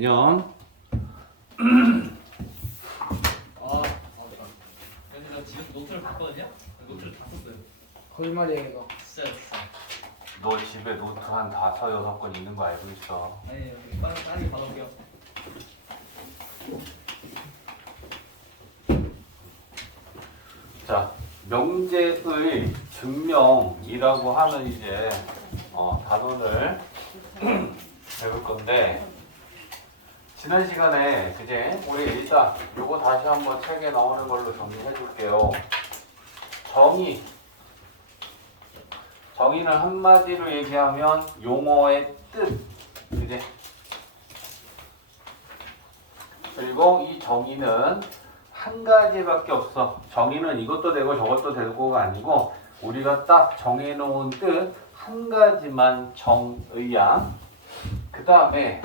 안녕. 맞다. 근데 나 지금 노트를 봤거든요? 노트를 다 썼어요. 거짓말이야 이거. 진짜. 너 집에 노트 한 5-6권 있는 거 알고 있어. 아니, 빨리 받아올게요. 자, 명제의 증명이라고 하는 이제 단원을 배울 건데, 지난 시간에 그제 우리 일단 요거 다시 한번 책에 나오는 걸로 정리해 줄게요. 정의는 한마디로 얘기하면 용어의 뜻, 그제? 그리고 이 정의는 한 가지밖에 없어. 정의는 이것도 되고 저것도 되고가 아니고 우리가 딱 정해놓은 뜻 한 가지만 정의야. 그 다음에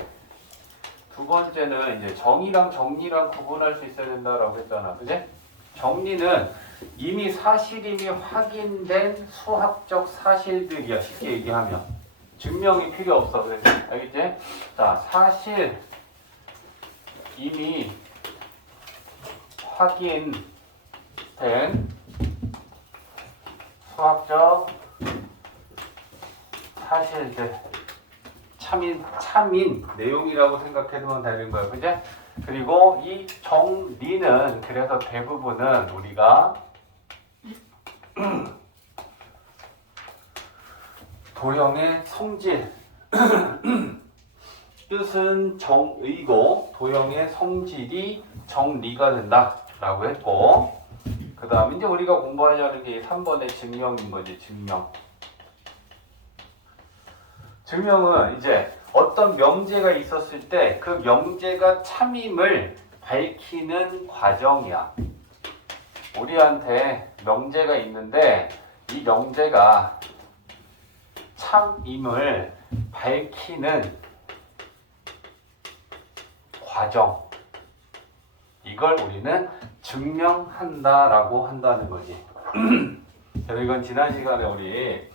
두 번째는 이제 정의랑 정리랑 구분할 수 있어야 된다라고 했잖아. 그제? 정리는 이미 사실임이 확인된 수학적 사실들이야. 쉽게 얘기하면. 증명이 필요 없어. 그래서 알겠지? 자, 사실 이미 확인된 수학적 사실들. 참인 내용이라고 생각해두면 되는 거예요. 그제? 그리고 이 정리는 그래서 대부분은 우리가 도형의 성질 뜻은 정의고 도형의 성질이 정리가 된다라고 했고, 그 다음 이제 우리가 공부하려는 게 3번의 증명인 거지. 증명은 이제 어떤 명제가 있었을 때 그 명제가 참임을 밝히는 과정이야. 우리한테 명제가 있는데 이 명제가 참임을 밝히는 과정, 이걸 우리는 증명한다라고 한다는 거지. 그래서 이건 지난 시간에 우리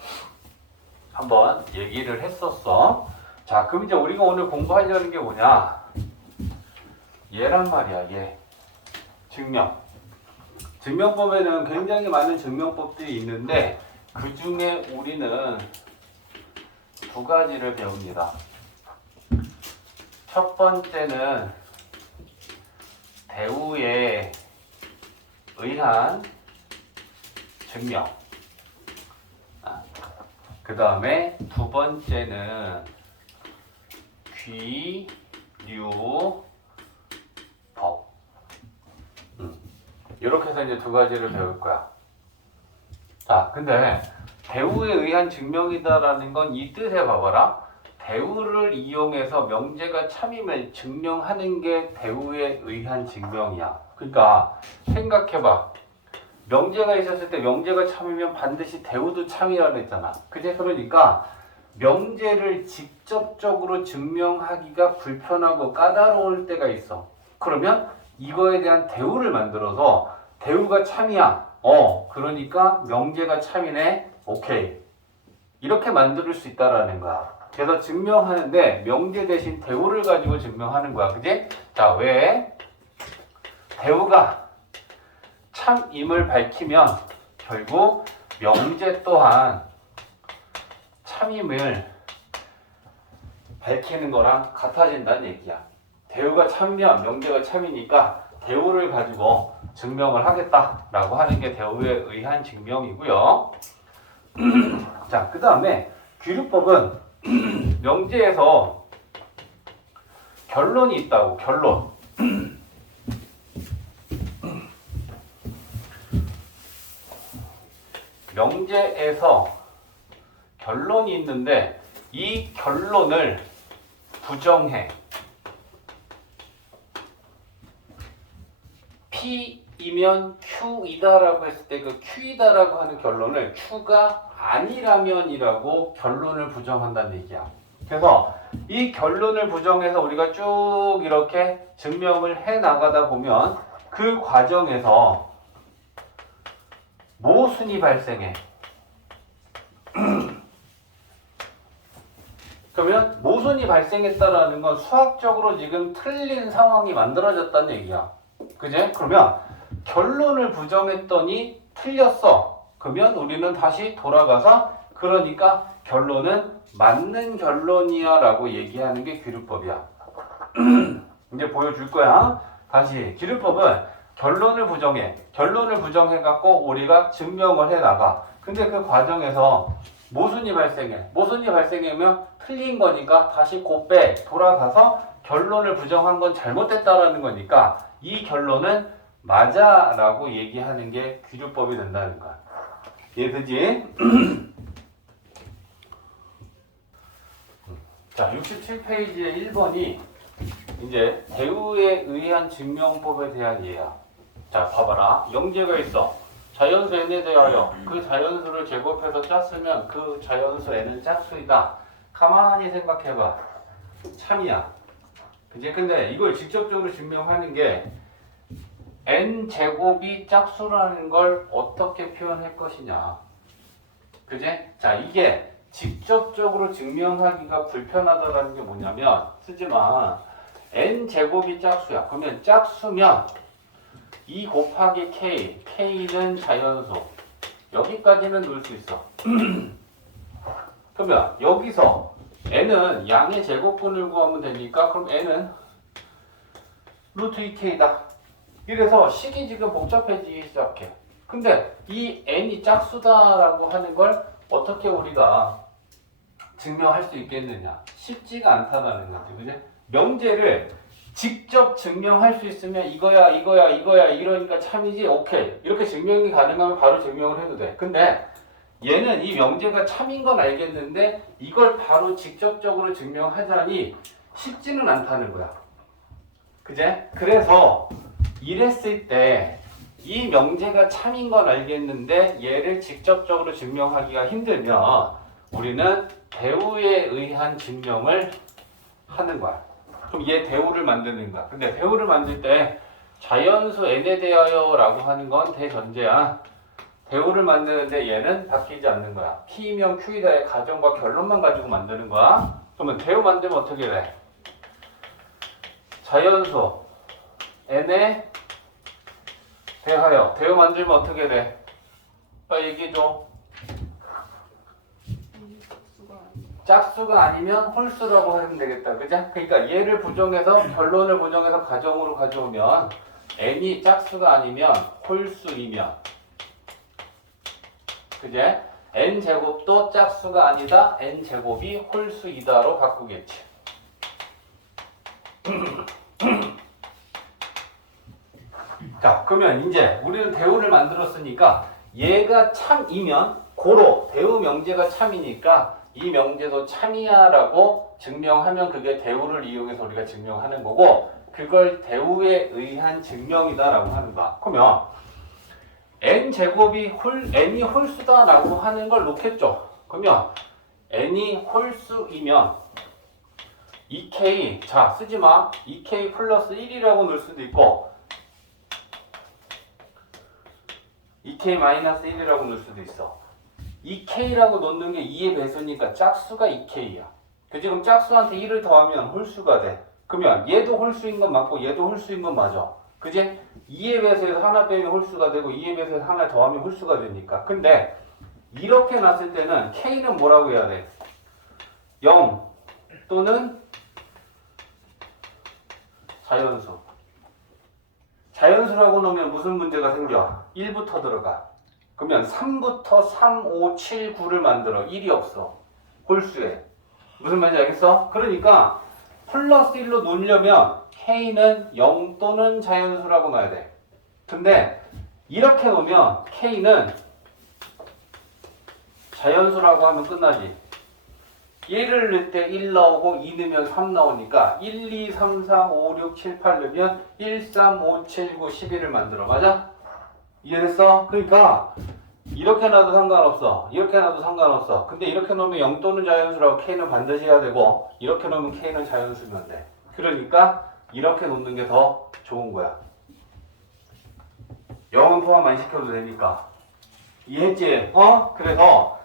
한번 얘기를 했었어. 자, 그럼 이제 우리가 오늘 공부하려는 게 뭐냐? 얘란 말이야, 얘. 증명법에는 굉장히 많은 증명법들이 있는데 그 중에 우리는 두 가지를 배웁니다. 첫 번째는 대우에 의한 증명. 그 다음에 두 번째는 귀류법. 이렇게 해서 이제 두 가지를 배울 거야. 자, 근데 대우에 의한 증명이다라는 건 이 뜻에 봐봐라. 대우를 이용해서 명제가 참임을 증명하는 게 대우에 의한 증명이야. 그러니까 생각해봐. 명제가 있었을 때 명제가 참이면 반드시 대우도 참이라고 했잖아. 그제? 그러니까 명제를 직접적으로 증명하기가 불편하고 까다로울 때가 있어. 그러면 이거에 대한 대우를 만들어서 대우가 참이야. 그러니까 명제가 참이네. 오케이. 이렇게 만들 수 있다라는 거야. 그래서 증명하는데 명제 대신 대우를 가지고 증명하는 거야. 그지? 자, 왜? 대우가 참임을 밝히면 결국 명제 또한 참임을 밝히는 거랑 같아진다는 얘기야. 대우가 참이면 명제가 참이니까 대우를 가지고 증명을 하겠다라고 하는 게 대우에 의한 증명이고요. 자, 그 다음에 귀류법은 명제에서 결론이 있다고. 결론. 명제에서 결론이 있는데 이 결론을 부정해. P이면 Q이다라고 했을 때 그 Q이다라고 하는 결론을 Q가 아니라면이라고 결론을 부정한다는 얘기야. 그래서 이 결론을 부정해서 우리가 쭉 이렇게 증명을 해 나가다 보면 그 과정에서 모순이 발생해. 그러면 모순이 발생했다라는 건 수학적으로 지금 틀린 상황이 만들어졌다는 얘기야. 그제? 그러면 결론을 부정했더니 틀렸어. 그러면 우리는 다시 돌아가서 그러니까 결론은 맞는 결론이야 라고 얘기하는 게 기류법이야. 이제 보여줄 거야. 다시 기류법은 결론을 부정해. 결론을 부정해갖고 우리가 증명을 해나가. 근데 그 과정에서 모순이 발생해. 모순이 발생하면 틀린 거니까 다시 곧배 돌아가서 결론을 부정한 건 잘못됐다라는 거니까 이 결론은 맞아 라고 얘기하는 게 기류법이 된다는 거야. 이해되지? 자, 67페이지의 1번이 이제 대우에 의한 증명법에 대한 예야. 자, 봐봐라. 영재가 있어. 자연수 n에 대하여 그 자연수를 제곱해서 짰으면 그 자연수 n은 짝수이다. 가만히 생각해봐. 참이야. 그치? 근데 이걸 직접적으로 증명하는 게 n제곱이 짝수라는 걸 어떻게 표현할 것이냐. 그지? 자, 이게 직접적으로 증명하기가 불편하다는 게 뭐냐면 쓰지마. n제곱이 짝수야. 그러면 짝수면 2 곱하기 k, k는 자연수. 여기까지는 넣을 수 있어. 그러면 여기서 n은 양의 제곱분을 구하면 되니까 그럼 n은 루트 2k다. 이래서 식이 지금 복잡해지기 시작해. 근데 이 n이 짝수다라고 하는 걸 어떻게 우리가 증명할 수 있겠느냐? 쉽지가 않다라는 거지. 그지? 명제를 직접 증명할 수 있으면 이거야 이러니까 참이지. 오케이. 이렇게 증명이 가능하면 바로 증명을 해도 돼. 근데 얘는 이 명제가 참인 건 알겠는데 이걸 바로 직접적으로 증명하자니 쉽지는 않다는 거야. 그제? 그래서 이랬을 때 이 명제가 참인 건 알겠는데 얘를 직접적으로 증명하기가 힘들면 우리는 대우에 의한 증명을 하는 거야. 그럼 얘 대우를 만드는 거야. 근데 대우를 만들 때 자연수 n에 대하여 라고 하는 건 대전제야. 대우를 만드는데 얘는 바뀌지 않는 거야. P면 Q이다의 가정과 결론만 가지고 만드는 거야. 그러면 대우 만들면 어떻게 돼? 자연수 n에 대하여 대우 만들면 어떻게 돼? 빨리 얘기해줘. 짝수가 아니면 홀수라고 하면 되겠다. 그죠? 그러니까 얘를 부정해서 결론을 부정해서 가정으로 가져오면 n이 짝수가 아니면 홀수이면 그제? n제곱도 짝수가 아니다. n제곱이 홀수이다로 바꾸겠지. 자, 그러면 이제 우리는 대우를 만들었으니까 얘가 참이면 고로 대우 명제가 참이니까 이 명제도 참이야 라고 증명하면 그게 대우를 이용해서 우리가 증명하는 거고 그걸 대우에 의한 증명이다 라고 하는 거야. 그러면 n제곱이 n이 홀수다 라고 하는 걸 놓겠죠. 그러면 n이 홀수이면 2k, 자 쓰지마. 2k 플러스 1이라고 넣을 수도 있고 2k 마이너스 1이라고 넣을 수도 있어. 2k라고 놓는 게 2의 배수니까 짝수가 2k야. 그 지금 짝수한테 1을 더하면 홀수가 돼. 그러면 얘도 홀수인 건 맞고 얘도 홀수인 건 맞아. 그지? 2의 배수에서 하나 빼면 홀수가 되고 2의 배수에서 하나 더하면 홀수가 되니까. 근데 이렇게 놨을 때는 k는 뭐라고 해야 돼? 0 또는 자연수. 자연수라고 놓으면 무슨 문제가 생겨? 1부터 들어가. 그러면 3부터 3, 5, 7, 9를 만들어. 1이 없어. 홀수에. 무슨 말인지 알겠어? 그러니까 플러스 1로 놓으려면 K는 0 또는 자연수라고 놔야 돼. 근데 이렇게 놓으면 K는 자연수라고 하면 끝나지. 1을 넣을 때 1 나오고 2 넣으면 3 나오니까 1, 2, 3, 4, 5, 6, 7, 8 넣으면 1, 3, 5, 7, 9, 11을 만들어. 맞아? 이해됐어? 그러니까 이렇게 놔도 상관없어. 이렇게 놔도 상관없어. 근데 이렇게 놓으면 0 또는 자연수라고 K는 반드시 해야 되고 이렇게 놓으면 K는 자연수면 돼. 그러니까 이렇게 놓는 게 더 좋은 거야. 0은 포함 안 시켜도 되니까. 이해했지? 그래서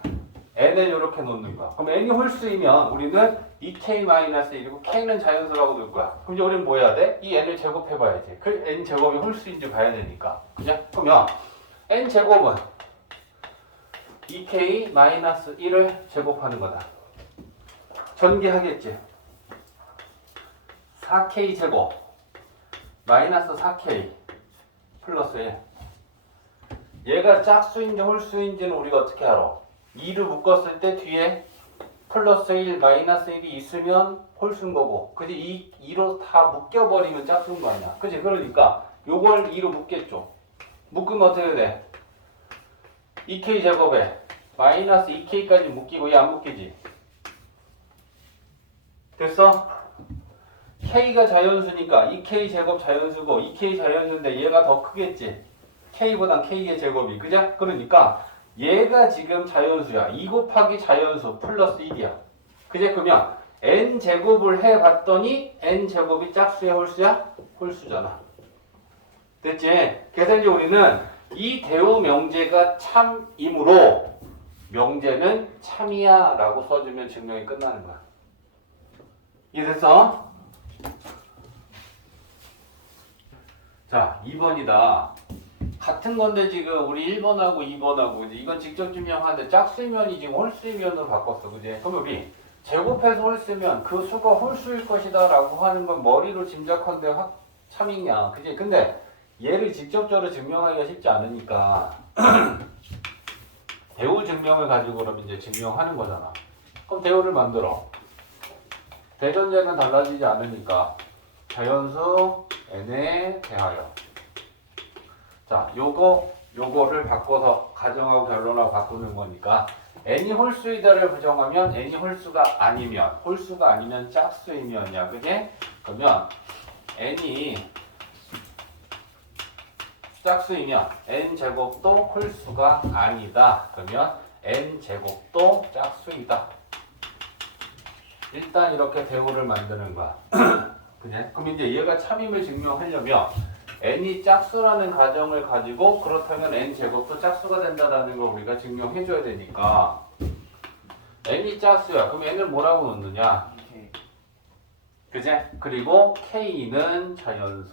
n을 이렇게 놓는 거야. 그럼 n이 홀수이면 우리는 2k-1이고 k는 자연수라고 놓을 거야. 그럼 이제 우리는 뭐 해야 돼? 이 n을 제곱해봐야지. 그 n 제곱이 홀수인지 봐야 되니까. 그죠? 그러면 n 제곱은 2k-1을 제곱하는 거다. 전개하겠지. 4k 제곱 마이너스 4k 플러스 1. 얘가 짝수인지 홀수인지는 우리가 어떻게 알아? 2를 묶었을 때 뒤에 플러스 1, 마이너스 1이 있으면 홀수인 거고, 그지? 2로 다 묶여버리면 짝수인 거 아니야. 그지? 그러니까 요걸 2로 묶겠죠. 묶으면 어떻게 돼? 2k 제곱에 마이너스 2k까지 묶이고 얘 안 묶이지? 됐어? k가 자연수니까 2k 제곱 자연수고 2k 자연수인데 얘가 더 크겠지? k보단 k의 제곱이. 그죠? 그러니까 얘가 지금 자연수야. 2 곱하기 자연수 플러스 1이야. 그제? 그러면 n 제곱을 해봤더니 n 제곱이 짝수야 홀수야? 홀수잖아. 됐지? 그래서 이제 우리는 이 대우 명제가 참이므로 명제는 참이야 라고 써주면 증명이 끝나는 거야. 이해됐어? 자, 2번이다. 같은 건데 지금 우리 1번하고 2번하고 이건 직접 증명하는데 짝수면이 지금 홀수면으로 바꿨어. 그지? 그럼 우리 제곱해서 홀수면 그 수가 홀수일 것이다 라고 하는 건 머리로 짐작한데 확 참이냐. 그지? 근데 얘를 직접적으로 증명하기가 쉽지 않으니까 대우 증명을 가지고 그러면 이제 증명하는 거잖아. 그럼 대우를 만들어. 대전제는 달라지지 않으니까 자연수 n에 대하여. 자, 요거를 바꿔서 가정하고 결론하고 바꾸는 거니까 n이 홀수이다를 부정하면 n이 홀수가 아니면 짝수이면이야. 그게? 그러면 n이 짝수이면 n제곱도 홀수가 아니다. 그러면 n제곱도 짝수이다. 일단 이렇게 대우를 만드는 거야. 그래? 그럼 이제 얘가 참임을 증명하려면 n이 짝수라는 가정을 가지고 그렇다면 n제곱도 짝수가 된다는 걸 우리가 증명해줘야 되니까 n이 짝수야. 그럼 n을 뭐라고 놓느냐? 그제? 그리고 k는 자연수.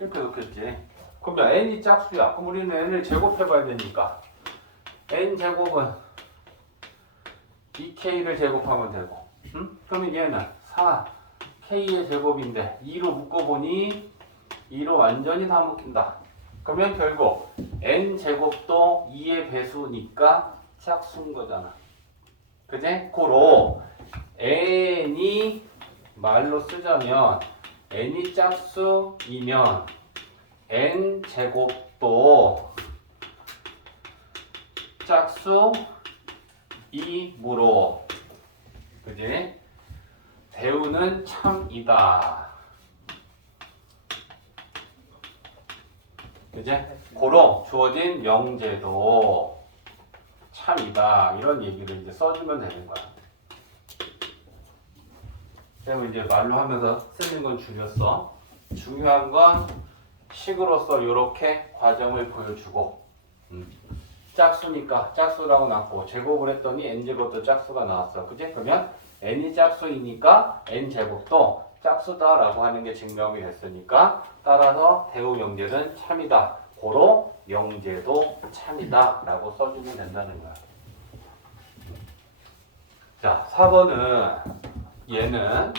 이렇게 놓겠지. 그러면 n이 짝수야. 그럼 우리는 n을 제곱해봐야 되니까 n제곱은 2k를 제곱하면 되고, 응? 그러면 얘는 4k의 제곱인데 2로 묶어보니 2로 완전히 다 묶인다. 그러면 결국 n제곱도 2의 배수니까 짝수인 거잖아. 그제? 고로 n이 말로 쓰자면 n이 짝수이면 n제곱도 짝수이므로, 그지? 대우는 참이다. 그제? 고로 주어진 명제도 참이다. 이런 얘기를 이제 써주면 되는 거야. 그럼 이제 말로 하면서 쓰는 건 줄였어. 중요한 건 식으로서 이렇게 과정을 보여주고, 짝수니까 짝수라고 났고 제곱을 했더니 n제곱도 짝수가 나왔어. 그지? 그러면 n이 짝수이니까 n제곱도 짝수다라고 하는 게 증명이 됐으니까 따라서 대우 명제는 참이다. 고로 명제도 참이다 라고 써주면 된다는 거야. 자, 4번은 얘는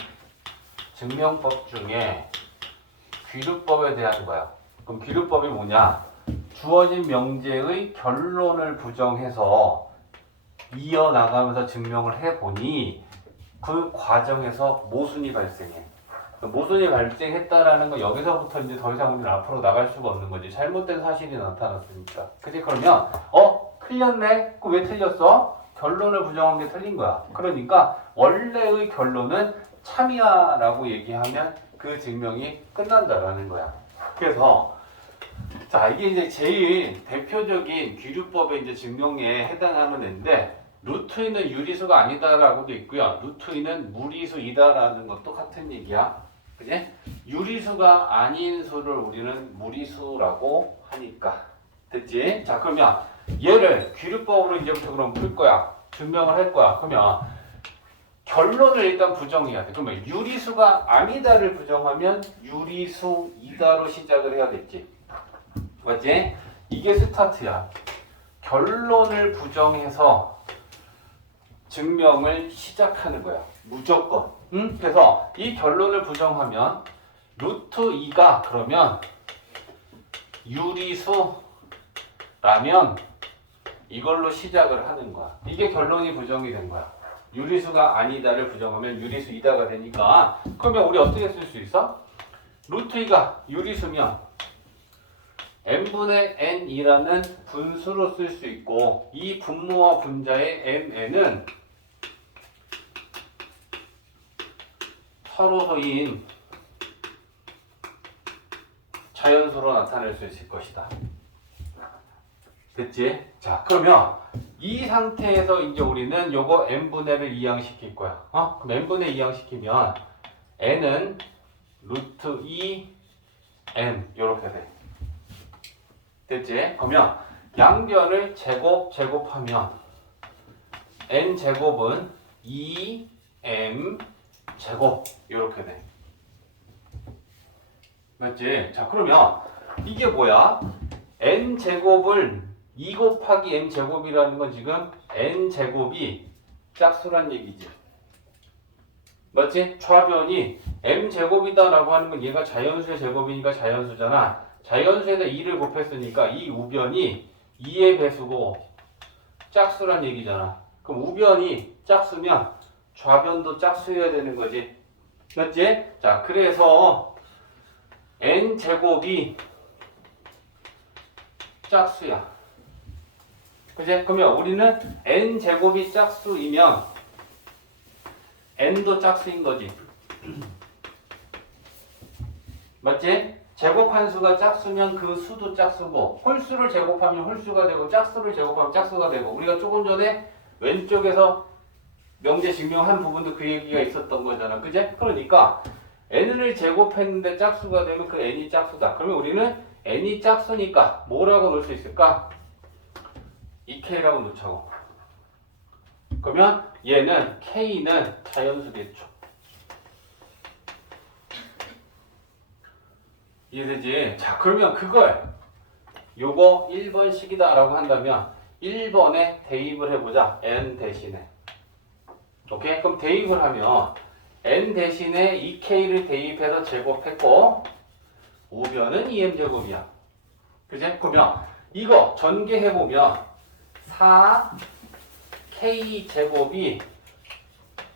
증명법 중에 귀류법에 대한 거야. 그럼 귀류법이 뭐냐? 주어진 명제의 결론을 부정해서 이어나가면서 증명을 해보니 그 과정에서 모순이 발생해. 모순이 발생했다라는 건 여기서부터 이제 더 이상 우리는 앞으로 나갈 수가 없는 거지. 잘못된 사실이 나타났으니까. 그치? 그러면 틀렸네? 그럼 왜 틀렸어? 결론을 부정한 게 틀린 거야. 그러니까 원래의 결론은 참이야 라고 얘기하면 그 증명이 끝난다라는 거야. 그래서 자, 이게 이제 제일 대표적인 귀류법의 이제 증명에 해당하는 애인데, 루트인은 유리수가 아니다라고도 있고요. 루트인은 무리수이다라는 것도 같은 얘기야. 그지? 유리수가 아닌 수를 우리는 무리수라고 하니까. 됐지? 자, 그러면 얘를 귀류법으로 이제부터 그럼 풀 거야. 증명을 할 거야. 그러면 결론을 일단 부정해야 돼. 그러면 유리수가 아니다를 부정하면 유리수이다로 시작을 해야겠지. 맞지? 이게 스타트야. 결론을 부정해서 증명을 시작하는 거야. 무조건. 응? 그래서 이 결론을 부정하면 루트 2가 그러면 유리수라면 이걸로 시작을 하는 거야. 이게 결론이 부정이 된 거야. 유리수가 아니다를 부정하면 유리수이다가 되니까 그러면 우리 어떻게 쓸 수 있어? 루트 2가 유리수면 n분의 n이라는 분수로 쓸 수 있고 이 분모와 분자의 mn은 서로소인 자연수로 나타낼 수 있을 것이다. 됐지? 자, 그러면 이 상태에서 이제 우리는 요거 n분의를 이항시킬 거야. 그럼 n분의 이항시키면 n은 루트 2 n 요렇게 돼. 됐지? 그러면 양변을 제곱하면 n 제곱은 2m 제곱 요렇게 돼. 맞지? 자, 그러면 이게 뭐야? n 제곱을 2 곱하기 m 제곱이라는 건 지금 n 제곱이 짝수란 얘기지. 맞지? 좌변이 m 제곱이다라고 하는 건 얘가 자연수의 제곱이니까 자연수잖아. 자연수에다 2를 곱했으니까 이 우변이 2의 배수고 짝수란 얘기잖아. 그럼 우변이 짝수면 좌변도 짝수여야 되는 거지. 맞지? 자, 그래서 n 제곱이 짝수야. 그지? 그러면 우리는 n 제곱이 짝수이면 n도 짝수인 거지. 맞지? 제곱한 수가 짝수면 그 수도 짝수고 홀수를 제곱하면 홀수가 되고 짝수를 제곱하면 짝수가 되고 우리가 조금 전에 왼쪽에서 명제 증명한 부분도 그 얘기가 있었던 거잖아. 그지? 그러니까 n을 제곱했는데 짝수가 되면 그 n이 짝수다. 그러면 우리는 n이 짝수니까 뭐라고 넣을 수 있을까? 2k라고 놓자고. 그러면 얘는 k는 자연수겠죠. 이해되지? 자, 그러면 그걸 요거 1번식이다 라고 한다면 1번에 대입을 해보자. n 대신에. 오케이? 그럼 대입을 하면 n 대신에 2k를 대입해서 제곱했고 우변은 2m제곱이야. 그지? 그러면 이거 전개해보면 4k제곱이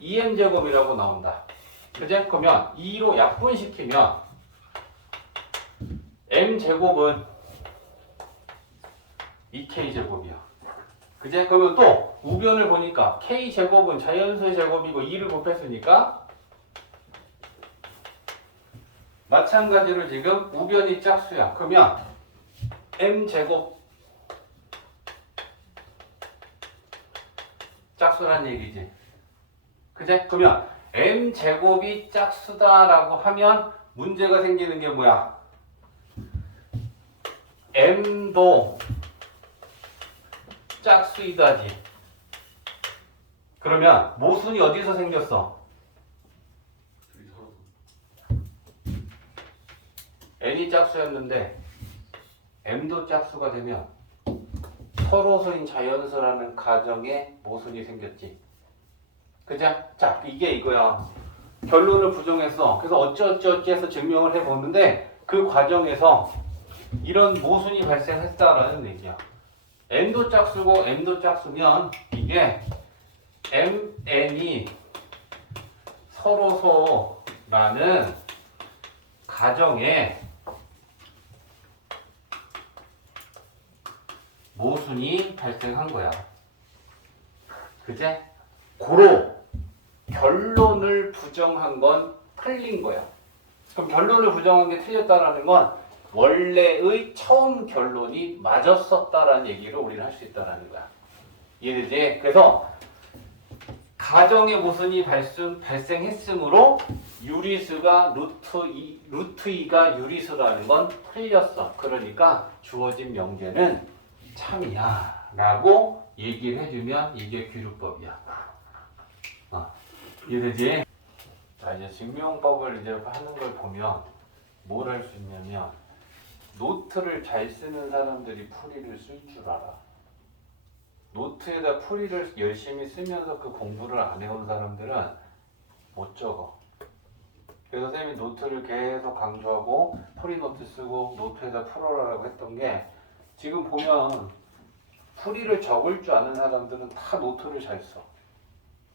2m제곱이라고 나온다. 그지? 그러면 2로 약분시키면 m제곱은 2k제곱이야. 그지? 그러면 또 우변을 보니까 k제곱은 자연수의 제곱이고 2를 곱했으니까 마찬가지로 지금 우변이 짝수야. 그러면 m제곱 짝수란 얘기지. 그지? 그러면 m제곱이 짝수다라고 하면 문제가 생기는 게 뭐야? m도 짝수이다지. 그러면 모순이 어디서 생겼어? n이 짝수였는데 m도 짝수가 되면 서로소인 자연수라는 가정에 모순이 생겼지. 그죠? 자, 이게 이거야. 결론을 부정했어. 그래서 어찌어찌어찌해서 증명을 해보는데 그 과정에서 이런 모순이 발생했다라는 얘기야. n도 짝수고 m도 짝수면 이게 mn이 서로소라는 가정에 모순이 발생한 거야. 그제? 고로 결론을 부정한 건 틀린 거야. 그럼 결론을 부정한 게 틀렸다라는 건 원래의 처음 결론이 맞았었다라는 얘기를 우리는 할 수 있다라는 거야. 이해되지? 그래서 가정의 모순이 발생했으므로 유리수가 루트 2가 유리수라는 건 틀렸어. 그러니까 주어진 명제는 참이야. 라고 얘기를 해주면 이게 귀루법이야. 이해되지? 자, 이제 증명법을 이제 하는 걸 보면 뭘 할 수 있냐면 노트를 잘 쓰는 사람들이 풀이를 쓸 줄 알아. 노트에다 풀이를 열심히 쓰면서 그 공부를 안 해온 사람들은 못 적어. 그래서 쌤이 노트를 계속 강조하고 풀이 노트 쓰고 노트에다 풀어라라고 했던 게 지금 보면 풀이를 적을 줄 아는 사람들은 다 노트를 잘 써.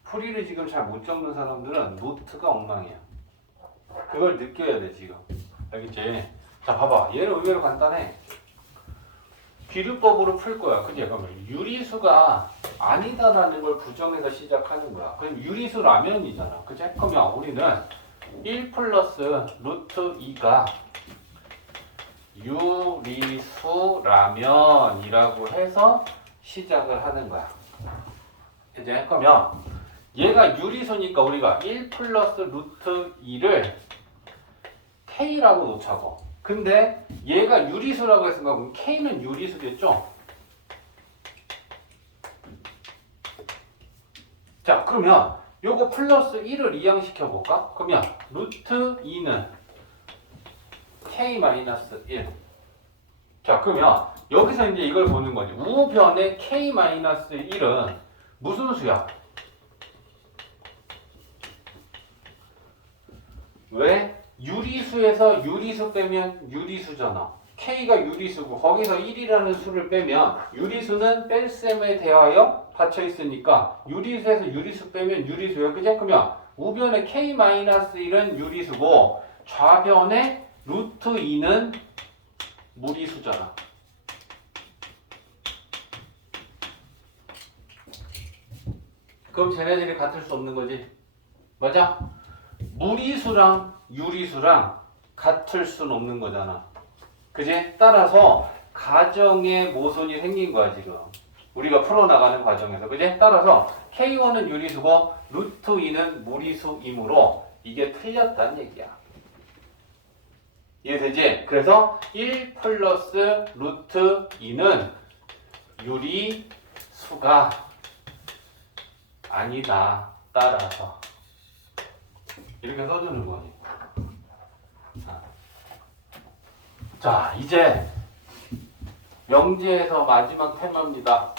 풀이를 지금 잘 못 적는 사람들은 노트가 엉망이야. 그걸 느껴야 돼 지금. 알겠지? 자 봐봐. 얘는 의외로 간단해. 비례법으로 풀 거야. 그지? 그러면 유리수가 아니다라는 걸 부정해서 시작하는 거야. 그럼 유리수라면이잖아. 그지? 그러면 우리는 1 플러스 루트 2가 유리수라면이라고 해서 시작을 하는 거야. 이제 그러면 얘가 유리수니까 우리가 1 플러스 루트 2를 K라고 놓자고. 근데 얘가 유리수라고 했으니까 그럼 K는 유리수겠죠? 자 그러면 요거 플러스 1을 이항시켜 볼까? 그러면 루트 2는 K-1. 자 그러면 여기서 이제 이걸 보는 거지. 우변의 K-1은 무슨 수야? 왜? 유리수에서 유리수 빼면 유리수잖아. K가 유리수고 거기서 1이라는 수를 빼면 유리수는 뺄셈에 대하여 닫혀 있으니까 유리수에서 유리수 빼면 유리수야. 그지? 그러면 우변의 K-1은 유리수고 좌변의 루트 2는 무리수잖아. 그럼 쟤네들이 같을 수 없는 거지. 맞아? 무리수랑 유리수랑 같을 수는 없는 거잖아. 그지? 따라서 가정의 모순이 생긴 거야 지금. 우리가 풀어나가는 과정에서. 그지? 따라서 K1은 유리수고 루트 2는 무리수이므로 이게 틀렸다는 얘기야. 이해되지? 그래서 1 플러스 루트 2는 유리수가 아니다. 따라서 이렇게 써주는 거니. 자, 이제 명제에서 마지막 테마입니다.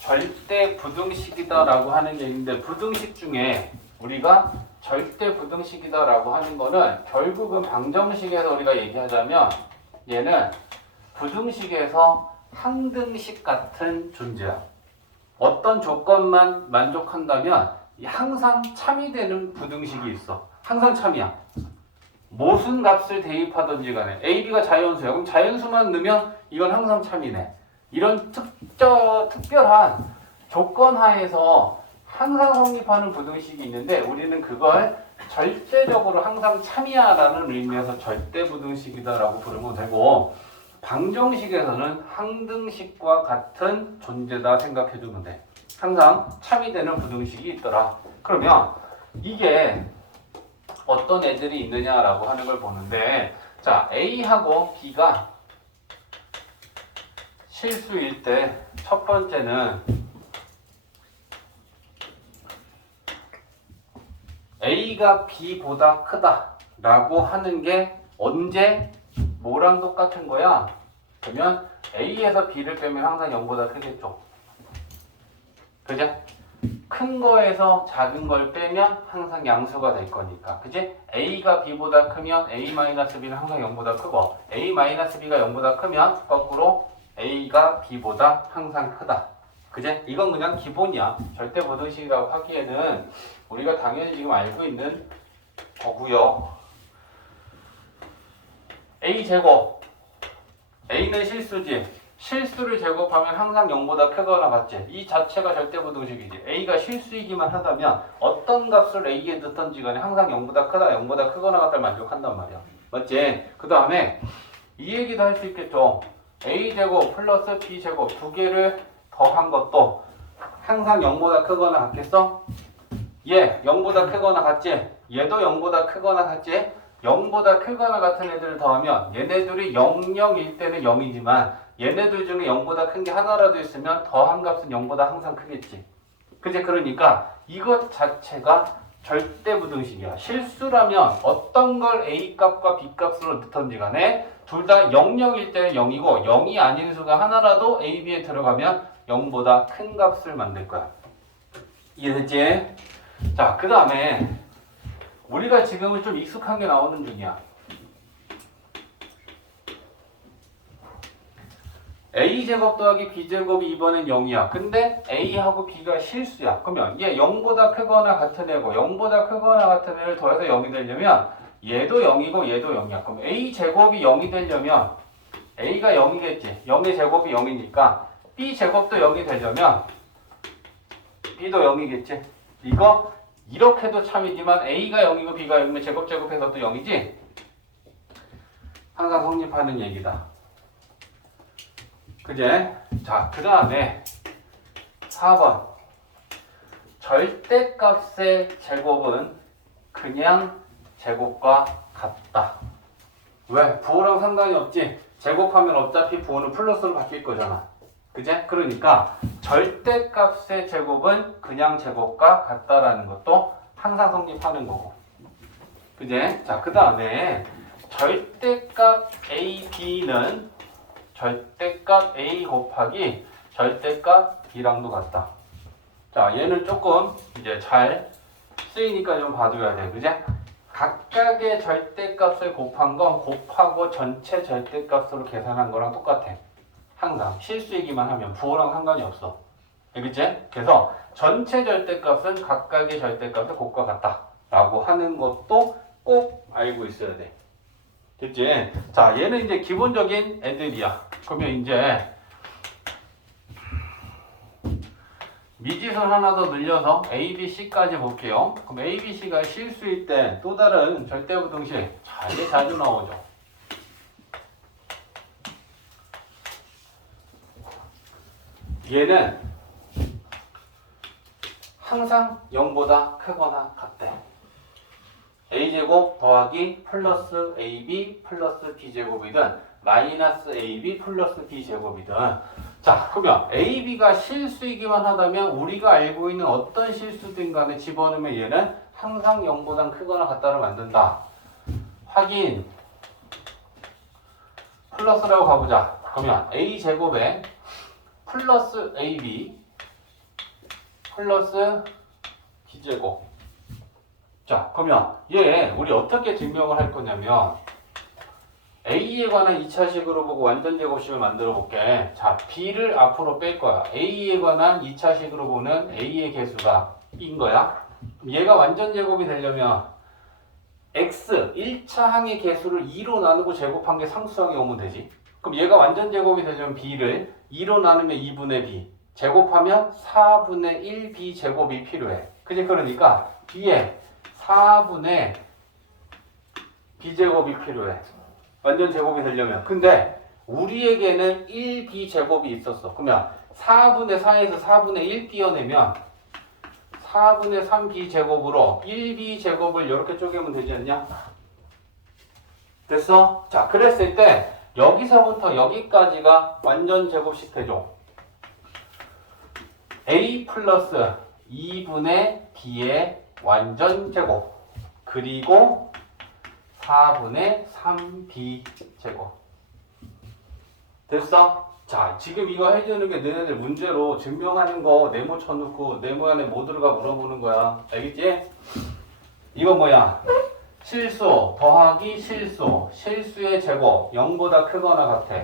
절대 부등식이다라고 하는 게 있는데 부등식 중에 우리가 절대 부등식이다라고 하는 거는 결국은 방정식에서 우리가 얘기하자면 얘는 부등식에서 항등식 같은 존재야. 어떤 조건만 만족한다면 항상 참이 되는 부등식이 있어. 항상 참이야. 무슨 값을 대입하든지 간에 A, B가 자연수야. 그럼 자연수만 넣으면 이건 항상 참이네. 이런 특별한 조건 하에서 항상 성립하는 부등식이 있는데 우리는 그걸 절대적으로 항상 참이야 라는 의미에서 절대 부등식이다 라고 부르면 되고 방정식에서는 항등식과 같은 존재다 생각해주면 돼. 항상 참이 되는 부등식이 있더라. 그러면 이게 어떤 애들이 있느냐라고 하는 걸 보는데 자 A하고 B가 실수일 때 첫 번째는 A가 B보다 크다 라고 하는 게 언제 뭐랑 똑같은 거야? 그러면 A에서 B를 빼면 항상 0보다 크겠죠. 그죠? 큰 거에서 작은 걸 빼면 항상 양수가 될 거니까. 그지? A가 B보다 크면 A-B는 항상 0보다 크고 A-B가 0보다 크면 거꾸로 A가 B보다 항상 크다. 그지? 이건 그냥 기본이야. 절대 부등식이라고 하기에는 우리가 당연히 지금 알고 있는 거고요. A제곱 A는 실수지. 실수를 제곱하면 항상 0보다 크거나 같지. 이 자체가 절대부등식이지. A가 실수이기만 하다면 어떤 값을 A에 넣든지 간에 항상 0보다 크다, 0보다 크거나 같다를 만족한단 말이야. 맞지? 그 다음에 이 얘기도 할 수 있겠죠. A제곱 플러스 B제곱 두 개를 더한 것도 항상 0보다 크거나 같겠어? 얘 0보다 크거나 같지? 얘도 0보다 크거나 같지? 0보다 크거나 같은 애들을 더하면 얘네들이 0, 0일 때는 0이지만 얘네들 중에 0보다 큰 게 하나라도 있으면 더한 값은 0보다 항상 크겠지. 그치? 그러니까 이것 자체가 절대부등식이야. 실수라면 어떤 걸 A값과 B값으로 넣던지 간에 둘 다 00일 때는 0이고 0이 아닌 수가 하나라도 A, B에 들어가면 0보다 큰 값을 만들 거야. 이해됐지? 자, 그 다음에 우리가 지금은 좀 익숙한 게 나오는 중이야. A제곱 더하기 B제곱이 이번엔 0이야. 근데 A하고 B가 실수야. 그러면 얘 0보다 크거나 같은 애고 0보다 크거나 같은 애를 더해서 0이 되려면 얘도 0이고 얘도 0이야. 그럼 A제곱이 0이 되려면 A가 0이겠지. 0의 제곱이 0이니까 B제곱도 0이 되려면 B도 0이겠지. 이거 이렇게도 참이지만 A가 0이고 B가 0이면 제곱해서 또 0이지? 항상 성립하는 얘기다. 그제? 자, 그 다음에 4번. 절대값의 제곱은 그냥 제곱과 같다. 왜? 부호랑 상관이 없지? 제곱하면 어차피 부호는 플러스로 바뀔 거잖아. 그제? 그러니까 절대값의 제곱은 그냥 제곱과 같다라는 것도 항상 성립하는 거고. 그제? 자, 그 다음에 절대값 A, B는 절대값 A 곱하기 절대값 B랑도 같다. 자, 얘는 조금 이제 잘 쓰이니까 좀 봐줘야 돼. 그제? 각각의 절대값을 곱한 건 곱하고 전체 절대값으로 계산한 거랑 똑같아. 항상 실수이기만 하면 부호랑 상관이 없어. 알겠지? 그래서 전체 절대값은 각각의 절대값의 곱과 같다 라고 하는 것도 꼭 알고 있어야 돼. 됐지? 자, 얘는 이제 기본적인 애들이야. 그러면 이제 미지선 하나 더 늘려서 A, B, C까지 볼게요. 그럼 A, B, C가 실수일 때 또 다른 절대부등식 되게 자주 나오죠. 얘는 항상 0보다 크거나 같대. A제곱 더하기 플러스 AB 플러스 B제곱이든 마이너스 AB 플러스 B제곱이든. 자, 그러면 AB가 실수이기만 하다면 우리가 알고 있는 어떤 실수든 간에 집어넣으면 얘는 항상 0보다 크거나 같다를 만든다. 확인. 플러스라고 가보자. 그러면 A제곱에 플러스 AB 플러스 B제곱. 자, 그러면 얘 우리 어떻게 증명을 할 거냐면 A에 관한 2차식으로 보고 완전 제곱식을 만들어 볼게. 자, B를 앞으로 뺄 거야. A에 관한 2차식으로 보는 A의 개수가 B인 거야. 얘가 완전 제곱이 되려면 X 1차 항의 개수를 2로 나누고 제곱한 게 상수항이 오면 되지. 그럼 얘가 완전 제곱이 되려면 B를 2로 나누면 2분의 B 제곱하면 4분의 1 B 제곱이 필요해. 그지? 그러니까 B에 4분의 B제곱이 필요해. 완전 제곱이 되려면. 근데 우리에게는 1B제곱이 있었어. 그러면 4분의 4에서 4분의 1 띄어내면 4분의 3B제곱으로 1B제곱을 이렇게 쪼개면 되지 않냐? 됐어? 자, 그랬을 때 여기서부터 여기까지가 완전 제곱식 되죠. A 플러스 2분의 B의 완전 제곱 그리고 4분의 3B 제곱. 됐어? 자, 지금 이거 해주는 게 너네들 문제로 증명하는 거 네모 쳐놓고 네모 안에 뭐 들어가 물어보는 거야. 알겠지? 이거 뭐야? 실수 더하기 실수. 실수의 제곱 0보다 크거나 같아.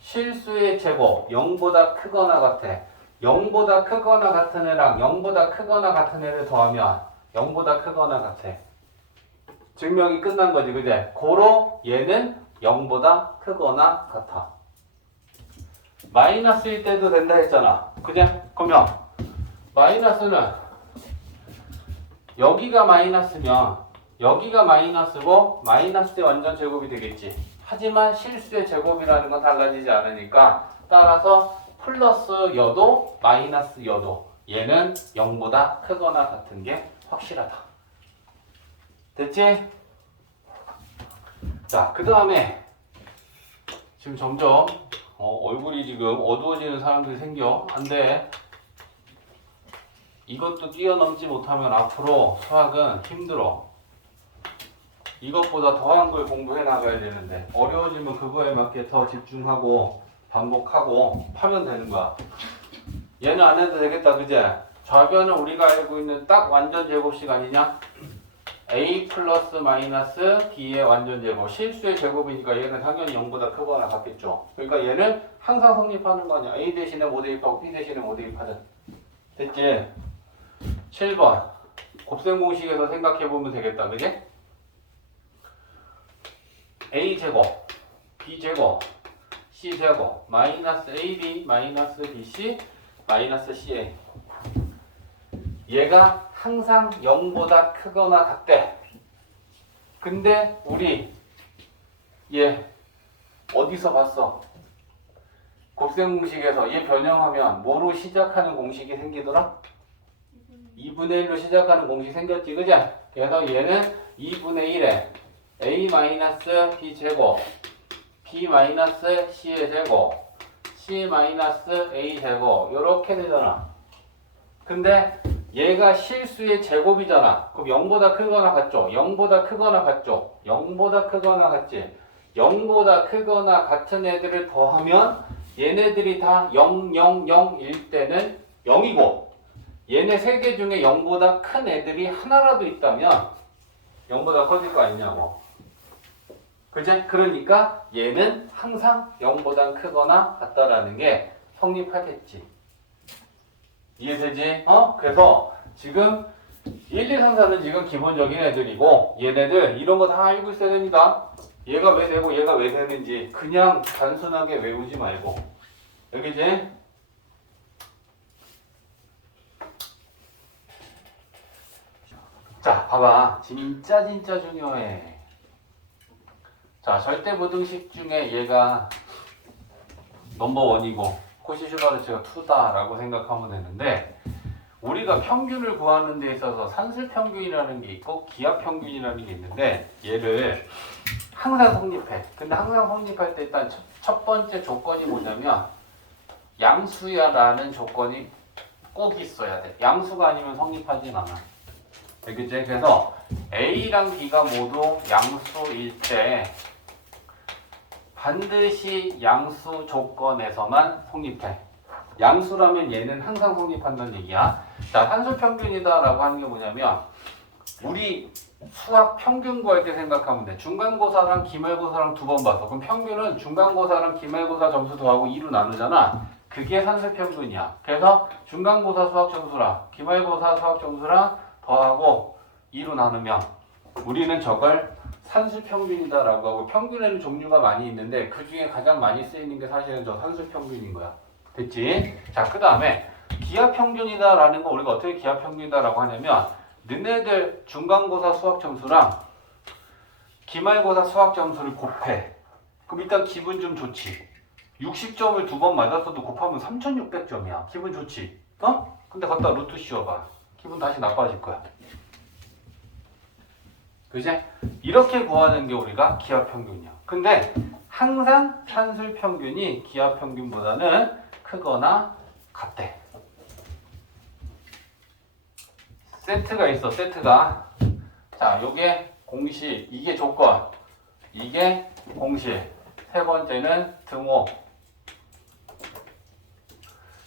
실수의 제곱 0보다 크거나 같아. 0보다 크거나 같은 애랑 0보다 크거나 같은 애를 더하면 0보다 크거나 같아. 증명이 끝난 거지, 그제? 고로 얘는 0보다 크거나 같아. 마이너스일 때도 된다 했잖아. 그제? 그러면 마이너스는 여기가 마이너스면 여기가 마이너스고 마이너스의 완전 제곱이 되겠지. 하지만 실수의 제곱이라는 건 달라지지 않으니까 따라서 플러스여도 마이너스여도 얘는 0보다 크거나 같은 게 확실하다. 됐지? 자, 그 다음에 지금 점점 얼굴이 지금 어두워지는 사람들이 생겨. 안 돼. 이것도 뛰어넘지 못하면 앞으로 수학은 힘들어. 이것보다 더한 걸 공부해 나가야 되는데 어려워지면 그거에 맞게 더 집중하고 반복하고 하면 되는 거야. 얘는 안 해도 되겠다, 그제? 좌변은 우리가 알고 있는 딱 완전 제곱식 아니냐? a 플러스 마이너스 b의 완전 제곱. 실수의 제곱이니까 얘는 당연히 0보다 크거나 같겠죠. 그러니까 얘는 항상 성립하는 거 아니야. a 대신에 뭐 대입하고 b 대신에 뭐 대입하든. 됐지? 7번 곱셈 공식에서 생각해보면 되겠다, 그지? a제곱 b제곱 c제곱 마이너스 ab 마이너스 bc 마이너스 ca. 얘가 항상 0보다 크거나 같대. 근데 우리 얘 어디서 봤어? 곱셈 공식에서 얘 변형하면 뭐로 시작하는 공식이 생기더라? 2분의 1로 시작하는 공식 생겼지, 그지? 그래서 얘는 2분의 1에 a-b 제곱 b-c의 제곱 c-a 제곱 요렇게 되잖아. 근데 얘가 실수의 제곱이잖아. 그럼 0보다 크거나 같죠? 0보다 크거나 같죠? 0보다 크거나 같지? 0보다 크거나 같은 애들을 더하면 얘네들이 다 0, 0, 0일 때는 0이고 얘네 세 개 중에 0보다 큰 애들이 하나라도 있다면 0보다 커질 거 아니냐고. 그치? 그러니까 얘는 항상 0보다 크거나 같다라는 게 성립하겠지. 이해되지? 그래서 지금 1, 2, 3, 4는 지금 기본적인 애들이고 얘네들 이런 거 다 알고 있어야 됩니다. 얘가 왜 되고 얘가 왜 되는지 그냥 단순하게 외우지 말고. 여기지? 자, 봐봐. 진짜 중요해. 자, 절대부등식 중에 얘가 넘버원이고 코시슈바르츠가 2다라고 생각하면 되는데 우리가 평균을 구하는 데 있어서 산술평균이라는 게 있고 기하평균이라는 게 있는데 얘를 항상 성립해. 근데 항상 성립할 때 일단 첫 번째 조건이 뭐냐면 양수야라는 조건이 꼭 있어야 돼. 양수가 아니면 성립하진 않아. 알겠지? 그래서 A랑 B가 모두 양수일 때 반드시 양수 조건에서만 성립해. 양수라면 얘는 항상 성립한다는 얘기야. 자, 산술평균이다라고 하는 게 뭐냐면 우리 수학 평균 구할 때 생각하면 돼. 중간고사랑 기말고사랑 두 번 봤어. 그럼 평균은 중간고사랑 기말고사 점수 더하고 2로 나누잖아. 그게 산술평균이야. 그래서 중간고사 수학 점수랑 기말고사 수학 점수랑 더하고 2로 나누면 우리는 저걸 산술평균이다라고 하고 평균에는 종류가 많이 있는데 그 중에 가장 많이 쓰이는 게 사실은 저 산술평균인 거야. 됐지? 자, 그 다음에 기하평균이다라는 거 우리가 어떻게 기하평균이다라고 하냐면 너네들 중간고사 수학 점수랑 기말고사 수학 점수를 곱해. 그럼 일단 기분 좀 좋지. 60점을 두 번 맞았어도 곱하면 3600점이야. 기분 좋지? 근데 갖다 루트 씌워봐. 기분 다시 나빠질 거야. 그지? 이렇게 구하는 게 우리가 기하평균이야. 근데 항상 산술평균이 기하평균보다는 크거나 같대. 세트가 있어, 세트가. 자, 요게 공식, 이게 조건, 이게 공식. 세 번째는 등호.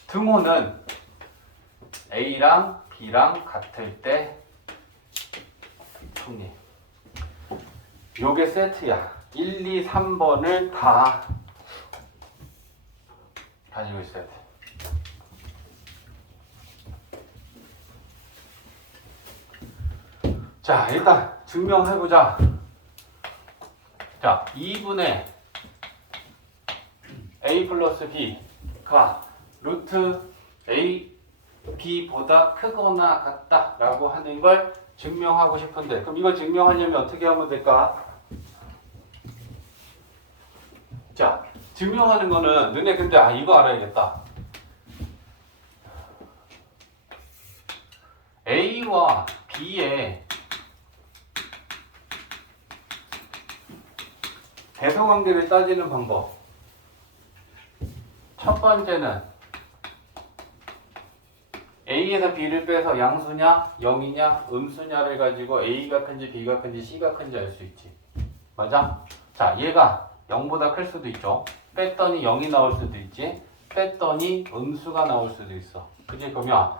등호는 A랑 B랑 같을 때 성립. 요게 세트야. 1, 2, 3번을 다 가지고 있어야 돼. 자, 일단 증명해보자. 자, 2분의 A 플러스 B가 루트 A, B보다 크거나 같다라고 하는 걸 증명하고 싶은데 그럼 이걸 증명하려면 어떻게 하면 될까? 자, 증명하는 거는 너네 근데 이거 알아야겠다. A와 B의 대성관계를 따지는 방법. 첫 번째는 A에서 B를 빼서 양수냐, 0이냐, 음수냐를 가지고 A가 큰지 B가 큰지 C가 큰지 알 수 있지. 맞아? 자, 얘가 0보다 클 수도 있죠. 뺐더니 0이 나올 수도 있지. 뺐더니 음수가 나올 수도 있어. 그지? 그러면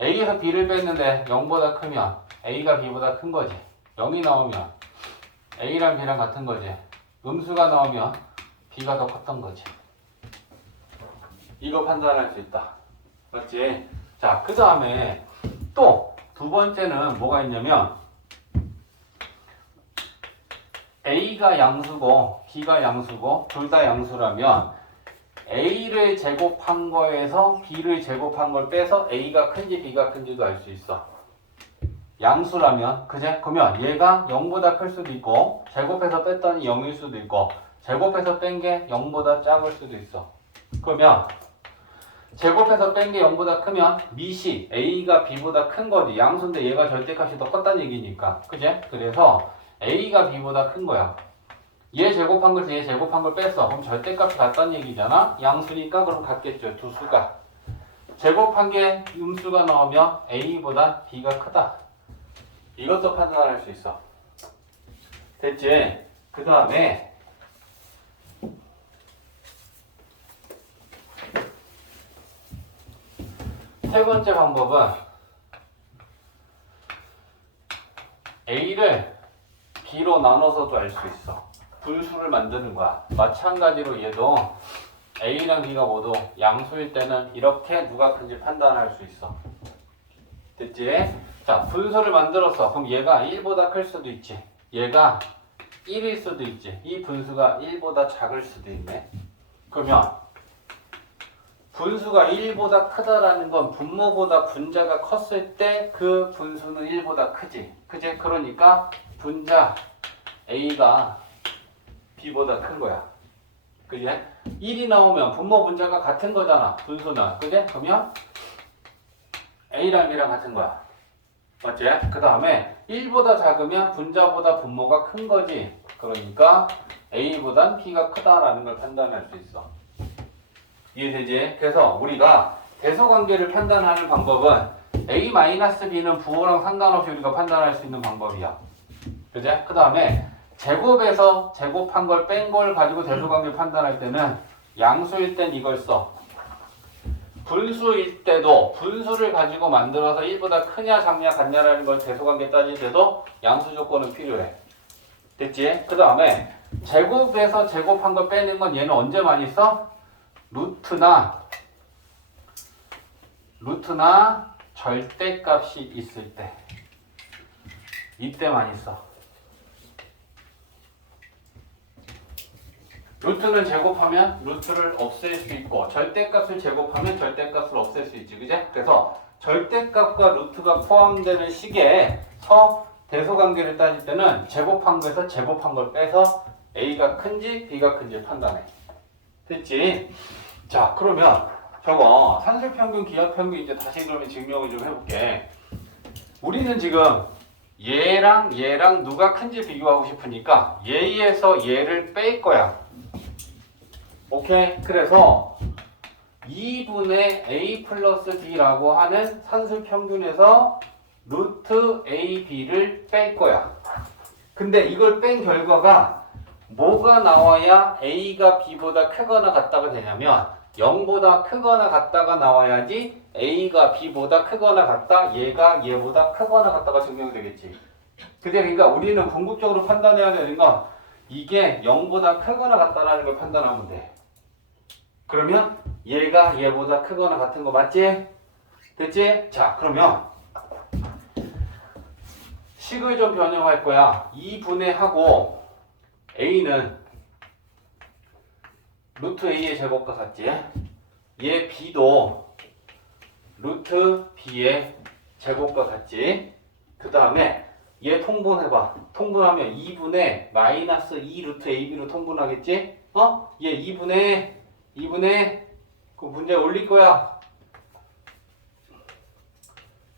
A에서 B를 뺐는데 0보다 크면 A가 B보다 큰 거지. 0이 나오면 A랑 B랑 같은 거지. 음수가 나오면 B가 더 컸던 거지. 이거 판단할 수 있다. 맞지? 자, 그 다음에 또 두 번째는 뭐가 있냐면 A가 양수고 B가 양수고 둘 다 양수라면 A를 제곱한 거에서 B를 제곱한 걸 빼서 A가 큰지 B가 큰지도 알 수 있어. 양수라면, 그제? 그러면 얘가 0보다 클 수도 있고 제곱해서 뺐더니 0일 수도 있고 제곱해서 뺀 게 0보다 작을 수도 있어. 그러면 제곱해서 뺀 게 0보다 크면 미시 A가 B보다 큰 거지. 양수인데 얘가 절대값이 더 컸다는 얘기니까. 그제? 그래서 A가 B보다 큰 거야. 얘 제곱한 것에서 얘 제곱한 걸 뺐어. 그럼 절대값이 같다는 얘기잖아. 양수니까 그럼 같겠죠. 두 수가. 제곱한 게 음수가 나오면 A보다 B가 크다. 이것도 판단할 수 있어. 됐지? 그 다음에 세 번째 방법은 A를 B로 나눠서도 알 수 있어. 분수를 만드는 거야. 마찬가지로 얘도 A랑 B가 모두 양수일 때는 이렇게 누가 큰지 판단할 수 있어. 됐지? 자, 분수를 만들었어. 그럼 얘가 1보다 클 수도 있지. 얘가 1일 수도 있지. 이 분수가 1보다 작을 수도 있네. 그러면 분수가 1보다 크다라는 건 분모보다 분자가 컸을 때 그 분수는 1보다 크지. 그지? 그러니까 분자 A가 B보다 큰 거야. 그지? 1이 나오면 분모 분자가 같은 거잖아. 분수는. 그지? 그러면 A랑 B랑 같은 거야. 맞지? 그 다음에 1보다 작으면 분자보다 분모가 큰 거지. 그러니까 A보단 B가 크다라는 걸 판단할 수 있어. 이해되지? 그래서 우리가 대소관계를 판단하는 방법은 A-B는 부호랑 상관없이 우리가 판단할 수 있는 방법이야. 그지? 그 다음에 제곱에서 제곱한 걸 뺀 걸 가지고 대소관계를 판단할 때는 양수일 땐 이걸 써. 분수일 때도 분수를 가지고 만들어서 1보다 크냐 작냐 같냐라는 걸 대소관계 따질 때도 양수 조건은 필요해. 됐지? 그 다음에 제곱에서 제곱한 걸 빼는 건 얘는 언제 많이 써? 루트나 절대값이 있을 때 이때 많이 써. 루트는 제곱하면 루트를 없앨 수 있고 절대값을 제곱하면 절대값을 없앨 수 있지. 그제? 그래서 절대값과 루트가 포함되는 식에서 대소관계를 따질 때는 제곱한 거에서 제곱한 걸 빼서 A가 큰지 B가 큰지 판단해. 됐지? 자, 그러면 저거 산술평균, 기하평균 이제 다시 그러면 증명을 좀 해볼게. 우리는 지금 얘랑 누가 큰지 비교하고 싶으니까 얘에서 얘를 뺄 거야. 오케이? 그래서 2분의 A 플러스 B라고 하는 산술평균에서 루트 AB를 뺄 거야. 근데 이걸 뺀 결과가 뭐가 나와야 A가 B보다 크거나 같다가 되냐면 0보다 크거나 같다가 나와야지 A가 B보다 크거나 같다, 얘가 얘보다 크거나 같다가 증명되겠지. 그러니까 우리는 궁극적으로 판단해야 되는 건 이게 0보다 크거나 같다라는 걸 판단하면 돼. 그러면 얘가 얘보다 크거나 같은 거 맞지? 됐지? 자, 그러면 식을 좀 변형할 거야. 2분의 하고 A는 루트 A의 제곱과 같지? 얘 B도 루트 B의 제곱과 같지? 그 다음에 얘 통분해봐. 통분하면 2분의 마이너스 2 루트 AB로 통분하겠지? 얘 2분의 그 문제 올릴 거야.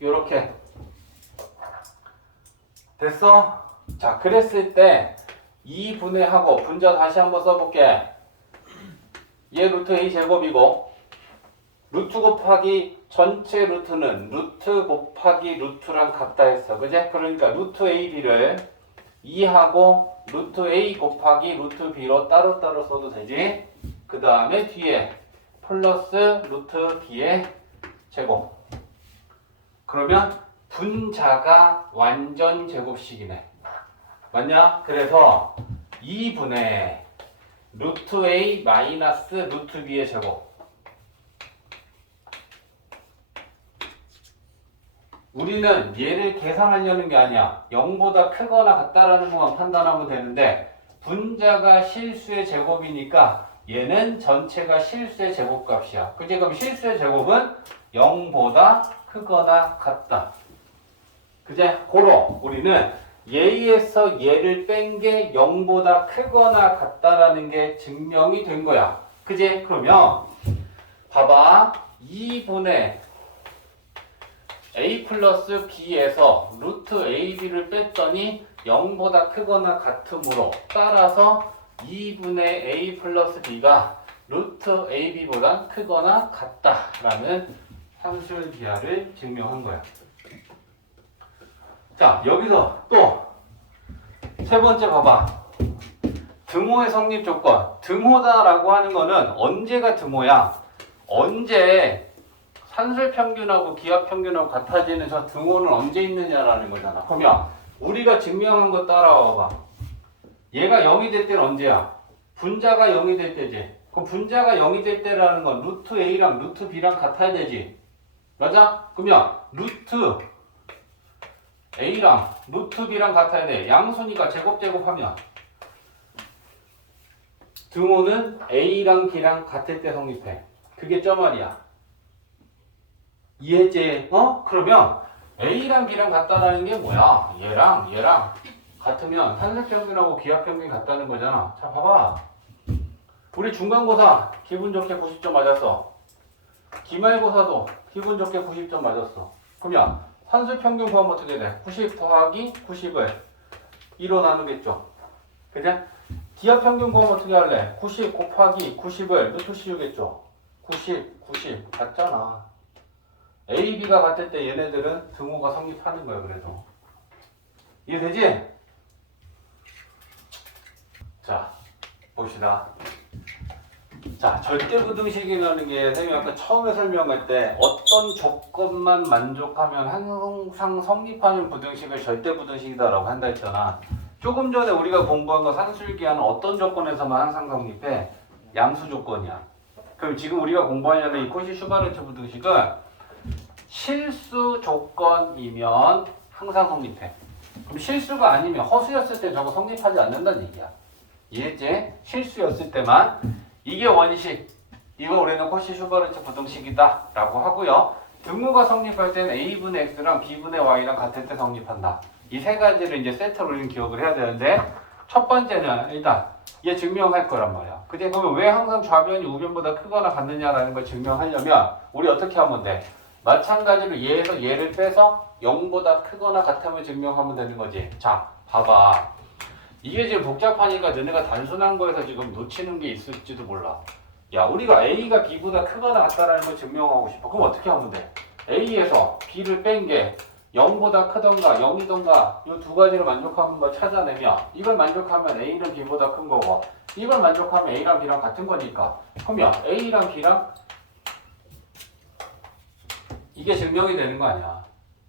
요렇게 됐어? 자, 그랬을 때 2분의 하고 분자 다시 한번 써볼게. 얘 루트 A 제곱이고 루트 곱하기 전체 루트는 루트 곱하기 루트랑 같다 했어. 그제? 그러니까 루트 AB를 2하고 루트 A 곱하기 루트 B로 따로따로 써도 되지. 그 다음에 뒤에 플러스 루트 B의 제곱. 그러면 분자가 완전 제곱식이네. 맞냐? 그래서 2분의 루트 A 마이너스 루트 B의 제곱. 우리는 얘를 계산하려는 게 아니야. 0보다 크거나 같다라는 것만 판단하면 되는데 분자가 실수의 제곱이니까 얘는 전체가 실수의 제곱값이야. 그치? 그럼 실수의 제곱은 0보다 크거나 같다. 그제? 고로 우리는 얘에서 얘를 뺀 게 0보다 크거나 같다라는 게 증명이 된 거야. 그지? 그러면 봐봐. 2분의 A 플러스 B에서 루트 AB를 뺐더니 0보다 크거나 같으므로 따라서 2분의 A 플러스 B가 루트 AB보다 크거나 같다라는 상술 비하를 증명한 거야. 자, 여기서 또 세 번째 봐봐. 등호의 성립 조건. 등호다라고 하는 거는 언제가 등호야? 언제 산술 평균하고 기압 평균하고 같아지는 저 등호는 언제 있느냐라는 거잖아. 그러면 우리가 증명한 거 따라와봐. 얘가 0이 될 때는 언제야? 분자가 0이 될 때지. 그럼 분자가 0이 될 때라는 건 루트 A랑 루트 B랑 같아야 되지. 맞아? 그러면 루트 A랑 루트 B랑 같아야 돼. 양수니까 제곱하면 등호는 A랑 B랑 같을 때 성립해. 그게 저 말이야. 이해했지? 그러면 A랑 B랑 같다라는 게 뭐야? 얘랑 같으면 산술평균하고 기하평균이 같다는 거잖아. 자, 봐봐. 우리 중간고사 기분 좋게 90점 맞았어. 기말고사도 기분 좋게 90점 맞았어. 그러면 산술평균 구하면 어떻게 돼? 90 더하기 90을 2로 나누겠죠. 그죠? 기하평균 구하면 어떻게 할래? 90 곱하기 90을 루트 씌우겠죠. 90 같잖아. A, B가 같을 때 얘네들은 등호가 성립하는 거야. 그래서 이해되지? 자, 봅시다. 자, 절대부등식이라는 게 선생님이 아까 처음에 설명할 때 어떤 조건만 만족하면 항상 성립하는 부등식을 절대부등식이다라고 한다 했잖아. 조금 전에 우리가 공부한 거 산술기하는 어떤 조건에서만 항상 성립해? 양수 조건이야. 그럼 지금 우리가 공부하려는 이 코시-슈바르트 부등식은 실수 조건이면 항상 성립해. 그럼 실수가 아니면 허수였을 때 저거 성립하지 않는다는 얘기야. 이해했지? 실수였을 때만 이게 원식. 이거 우리는 코시-슈바르트 부등식이다 라고 하고요. 등호가 성립할 때는 A분의 X랑 B분의 Y랑 같을 때 성립한다. 이 세 가지를 이제 세트로 우리는 기억을 해야 되는데 첫 번째는 일단 얘 증명할 거란 말이야. 그때 그러면 왜 항상 좌변이 우변보다 크거나 같느냐라는 걸 증명하려면 우리 어떻게 하면 돼? 마찬가지로 얘에서 얘를 빼서 0보다 크거나 같음을 증명하면 되는 거지. 자, 봐봐. 이게 지금 복잡하니까 너네가 단순한 거에서 지금 놓치는 게 있을지도 몰라. 야, 우리가 A가 B보다 크거나 같다라는 걸 증명하고 싶어. 그럼 어떻게 하면 돼? A에서 B를 뺀 게 0보다 크던가 0이던가 이 두 가지를 만족하는 걸 찾아내면 이걸 만족하면 A는 B보다 큰 거고 이걸 만족하면 A랑 B랑 같은 거니까 그러면 A랑 B랑 이게 증명이 되는 거 아니야.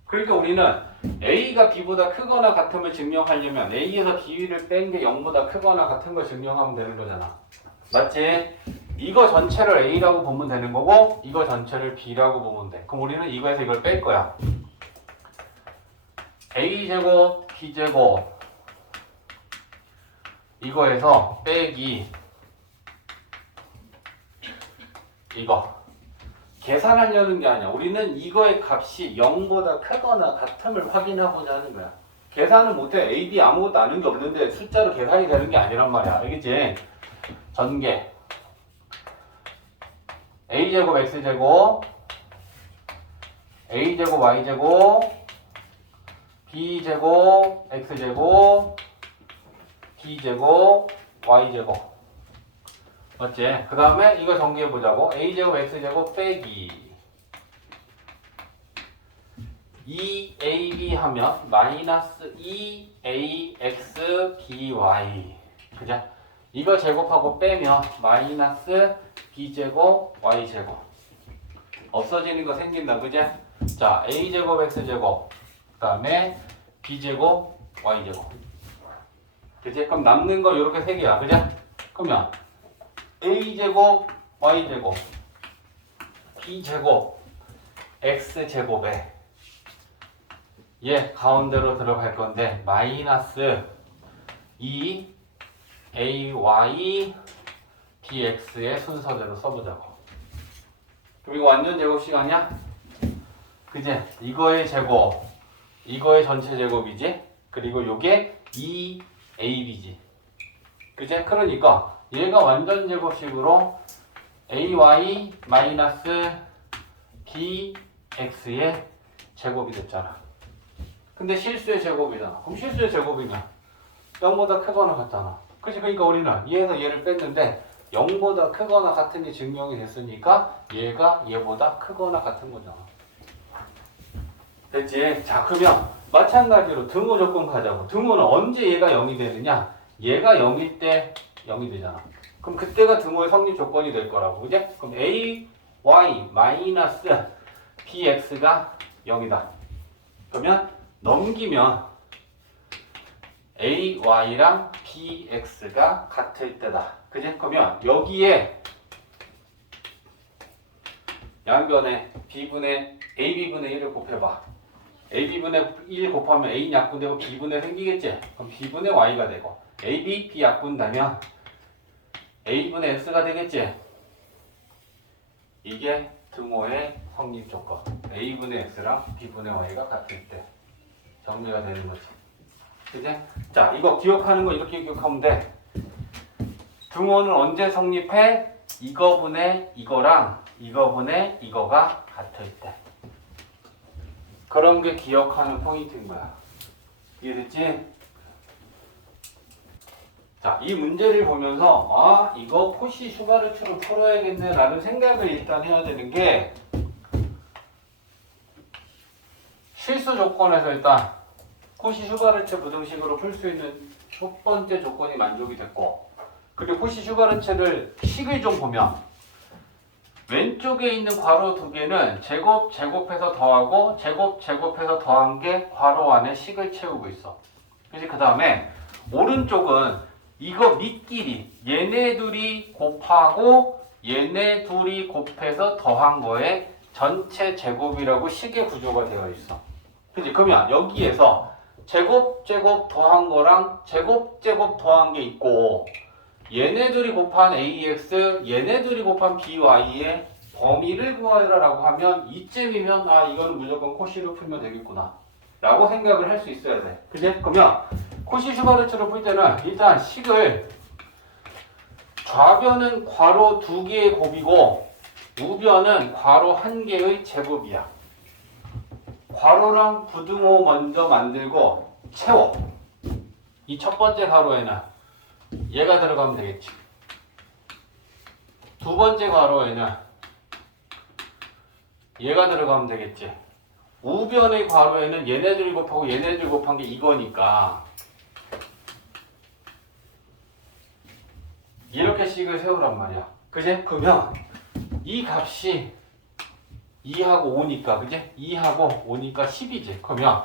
그러니까 우리는 A가 B보다 크거나 같음을 증명하려면 A에서 B를 뺀 게 0보다 크거나 같은 걸 증명하면 되는 거잖아. 맞지? 이거 전체를 A라고 보면 되는 거고 이거 전체를 B라고 보면 돼. 그럼 우리는 이거에서 이걸 뺄 거야. A제곱, B제곱 이거에서 빼기 이거 계산하려는 게 아니야. 우리는 이거의 값이 0보다 크거나 같음을 확인하고자 하는 거야. 계산은 못해. A, B 아무것도 아는 게 없는데 숫자로 계산이 되는 게 아니란 말이야. 알겠지? 전개 A제곱 X제곱 A제곱 Y제곱 B제곱 X제곱 B제곱 Y제곱 맞지? 그 다음에 이거 정리해보자고. a제곱 x제곱 빼기 2ab 하면 마이너스 2ax by. 그죠? 이거 제곱하고 빼면 마이너스 b제곱 y제곱. 없어지는 거 생긴다. 그죠? 자, a제곱 x제곱 그 다음에 b제곱 y제곱. 그치? 그럼 남는 거 이렇게 세 개야. 그죠? 그러면 a제곱 y제곱 b제곱 x제곱에 얘 가운데로 들어갈 건데 마이너스 2ay bx의 순서대로 써보자고. 그럼 이거 완전 제곱 시간이야? 그지? 이거의 제곱 이거의 전체 제곱이지? 그리고 요게 2ab지. 그지? 그러니까 얘가 완전 제곱식으로 ay 마이너스 bx의 제곱이 됐잖아. 근데 실수의 제곱이잖아. 그럼 실수의 제곱이냐? 0보다 크거나 같잖아. 그치? 그러니까 우리는 얘에서 얘를 뺐는데 0보다 크거나 같은이 증명이 됐으니까 얘가 얘보다 크거나 같은 거잖아. 됐지? 자, 그러면 마찬가지로 등호 조건 가자고. 등호는 언제 얘가 0이 되느냐? 얘가 0일 때 0이 되잖아. 그럼 그때가 등호의 성립 조건이 될 거라고. 그지? 그럼 a, y 마이너스 bx가 0이다. 그러면 넘기면 a, y랑 bx가 같을 때다. 그지? 그러면 여기에 양변에 b분의 ab분의 1을 곱해봐. ab분의 1 곱하면 a 약분되고 b분의 생기겠지? 그럼 b분의 y가 되고 ab, b 약분되면 a분의 x가 되겠지? 이게 등호의 성립 조건. a분의 x랑 b분의 y가 같을 때 정리가 되는 거지. 그지? 자, 이거 기억하는 거 이렇게 기억하면 돼. 등호는 언제 성립해? 이거분의 이거랑 이거분의 이거가 같을 때. 그런 게 기억하는 포인트인 거야. 이해됐지? 자, 이 문제를 보면서 아, 이거 코시 슈바르츠로 풀어야겠네 라는 생각을 일단 해야 되는 게 실수 조건에서 일단 코시 슈바르츠 부등식으로 풀 수 있는 첫 번째 조건이 만족이 됐고, 그리고 코시 슈바르츠를 식을 좀 보면 왼쪽에 있는 괄호 두 개는 제곱, 제곱해서 더하고 제곱, 제곱해서 더한 게 괄호 안에 식을 채우고 있어. 그래서 그 다음에 오른쪽은 이거 밑끼리 얘네 둘이 곱하고 얘네 둘이 곱해서 더한 거에 전체 제곱이라고 식의 구조가 되어 있어. 그치? 그러면 여기에서 제곱, 제곱 더한 거랑 제곱, 제곱 더한 게 있고 얘네들이 곱한 ax, 얘네들이 곱한 by의 범위를 구하라라고 하면 이쯤이면 아, 이거는 무조건 코시로 풀면 되겠구나 라고 생각을 할 수 있어야 돼. 그치? 그러면 코시 슈바르츠로 풀 때는 일단 식을 좌변은 괄호 두 개의 곱이고 우변은 괄호 한 개의 제곱이야. 괄호랑 부등호 먼저 만들고 채워. 이 첫 번째 괄호에는 얘가 들어가면 되겠지. 두 번째 괄호에는 얘가 들어가면 되겠지. 우변의 괄호에는 얘네들이 곱하고 얘네들이 곱한 게 이거니까 이렇게 식을 세우란 말이야. 그지? 그러면 이 값이 2하고 5니까, 그지? 2하고 5니까 10이지. 그러면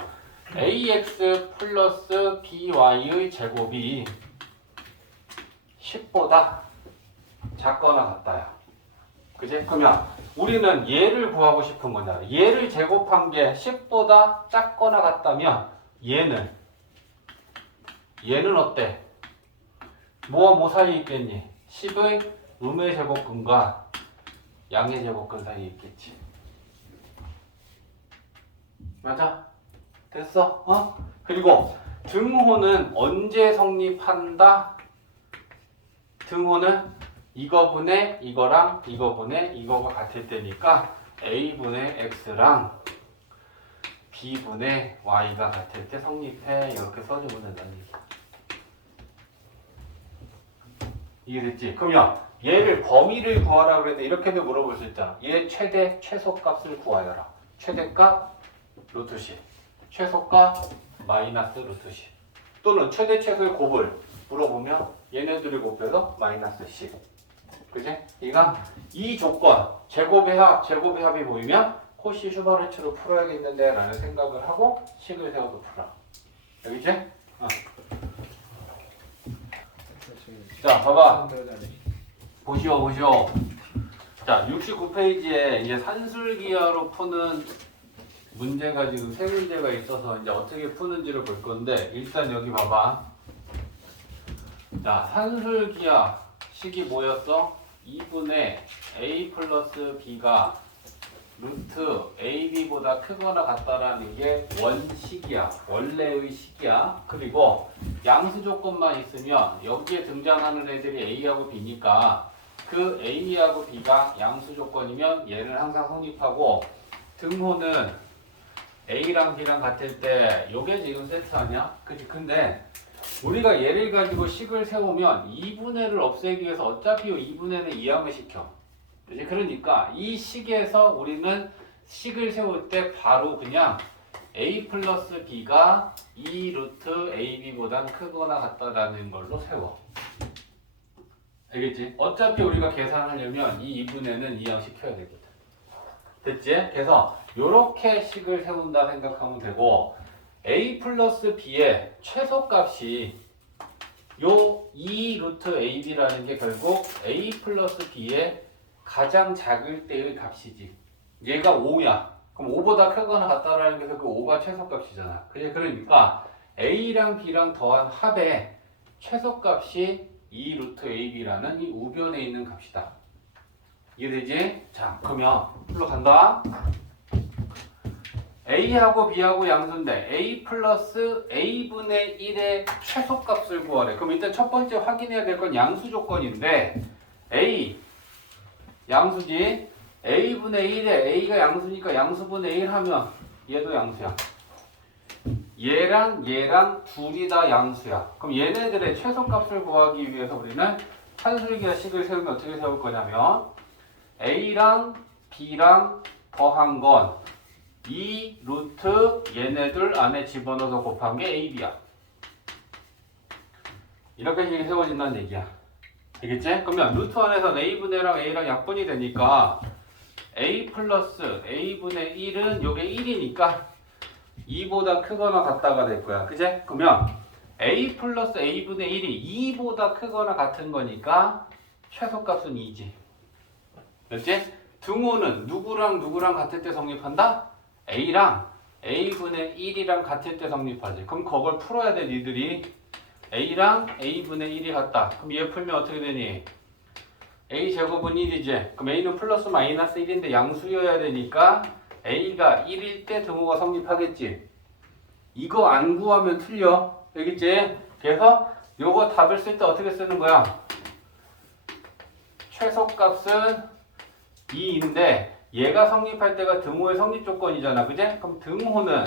ax 플러스 by의 제곱이 10보다 작거나 같다야. 그지? 그러면 우리는 얘를 구하고 싶은 거잖아. 얘를 제곱한 게 10보다 작거나 같다면 얘는 어때? 뭐와 뭐 사이에 있겠니? 10의 음의 제곱근과 양의 제곱근 사이에 있겠지. 맞아? 됐어? 어? 그리고 등호는 언제 성립한다? 등호는 이거분의 이거랑 이거분의 이거가 같을 때니까 a분의 x랑 b분의 y가 같을 때 성립해. 이렇게 써주면 된다는 얘기야. 이해됐지? 그러면 얘를 범위를 구하라 그랬는데 이렇게도 물어볼 수 있잖아. 얘 최대 최소값을 구하여라. 최대값 루트 10, 최소값 마이너스 루트 10. 또는 최대 최소의 곱을 물어보면 얘네들을 곱해서 마이너스 10. 그지? 이 조건 제곱의 합이 보이면 코시 슈바르츠로 풀어야겠는데 라는 생각을 하고 식을 세워서 풀어. 여기지? 자, 봐봐. 보시오. 자, 69페이지에 이제 산술기하로 푸는 문제가 지금 세 문제가 있어서 이제 어떻게 푸는지를 볼 건데, 일단 여기 봐봐. 자, 산술기하 식이 뭐였어? 2분의 a 플러스 b가 루트 ab보다 크거나 같다라는 게 원식이야. 원래의 식이야. 그리고 양수 조건만 있으면 여기에 등장하는 애들이 a하고 b니까 그 a하고 b가 양수 조건이면 얘는 항상 성립하고 등호는 a랑 b랑 같을 때 요게 지금 세트 아니야? 그치? 근데 우리가 얘를 가지고 식을 세우면 2분의를 없애기 위해서 어차피 이 2분의는 이항을 시켜. 그치? 그러니까 이 식에서 우리는 식을 세울 때 바로 그냥 a 플러스 b가 2 루트 ab보단 크거나 같다라는 걸로 세워. 알겠지? 어차피 우리가 계산하려면 이 2분의는 이항 시켜야 되거든. 됐지? 그래서 요렇게 식을 세운다 생각하면 되고 a 플러스 b의 최소값이 요 2 루트 ab라는 게 결국 a 플러스 b의 가장 작을 때의 값이지. 얘가 5야. 그럼 5보다 크거나 같다라는 게 그 5가 최소값이잖아. 그러니까 a랑 b랑 더한 합의 최소값이 2 루트 ab라는 이 우변에 있는 값이다. 이해되지? 자, 그러면 풀로 간다. a하고 b하고 양수인데 a 플러스 a분의 1의 최소값을 구하래. 그럼 일단 첫 번째 확인해야 될 건 양수 조건인데 a 양수지. a분의 1에 a가 양수니까 양수분의 1 하면 얘도 양수야. 얘랑 둘이 다 양수야. 그럼 얘네들의 최소값을 구하기 위해서 우리는 산술기하 식을 세우면 어떻게 세울 거냐면 a랑 b랑 더한 건 2 루트 얘네들 안에 집어넣어서 곱한 게 ab야. 이렇게 식이 세워진다는 얘기야. 되겠지? 그러면 루트 안에서 a분의 랑 a랑 약분이 되니까 a 플러스 a분의 1은 요게 1이니까 2보다 크거나 같다가 될 거야. 그제? 그러면 a 플러스 a분의 1이 2보다 크거나 같은 거니까 최소값은 2지. 됐지? 등호는 누구랑 같을 때 성립한다? a랑 a분의 1이랑 같을 때 성립하지. 그럼 그걸 풀어야 돼, 니들이. a랑 a분의 1이 같다. 그럼 얘 풀면 어떻게 되니? a 제곱은 1이지. 그럼 a는 플러스 마이너스 1인데 양수여야 되니까 a가 1일 때 등호가 성립하겠지. 이거 안 구하면 틀려. 알겠지? 그래서 요거 답을 쓸 때 어떻게 쓰는 거야? 최소값은 2인데 얘가 성립할 때가 등호의 성립 조건이잖아. 그제? 그럼 등호는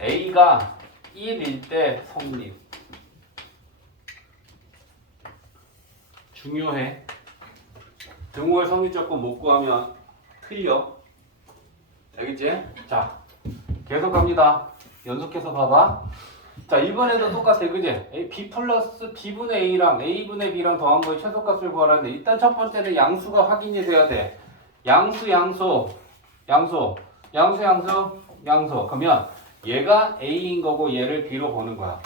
a가 1일 때 성립. 중요해. 등호의 성립 조건 못 구하면 틀려. 알겠지? 자, 계속 갑니다. 연속해서 봐봐. 자, 이번에도 똑같아. 그지? b 플러스 b분의 a랑 a분의 b랑 더한 거의 최소값을 구하라는데 일단 첫 번째는 양수가 확인이 돼야 돼. 양수. 그러면 얘가 a인 거고 얘를 b로 보는 거야.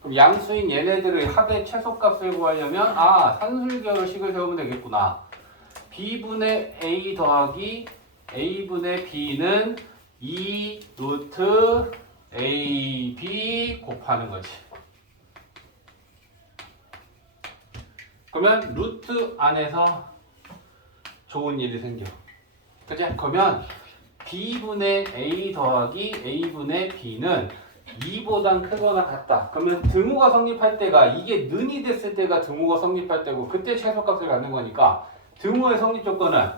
그럼 양수인 얘네들의 합의 최소값을 구하려면 산술기하로 식을 세우면 되겠구나. b분의 a 더하기 a분의 b는 2 루트 ab 곱하는 거지. 그러면 루트 안에서 좋은 일이 생겨. 그치? 그러면 b분의 a 더하기 a분의 b는 2보단 크거나 같다. 그러면 등호가 성립할 때가 이게 는이 됐을 때가 등호가 성립할 때고 그때 최소값을 갖는 거니까 등호의 성립 조건은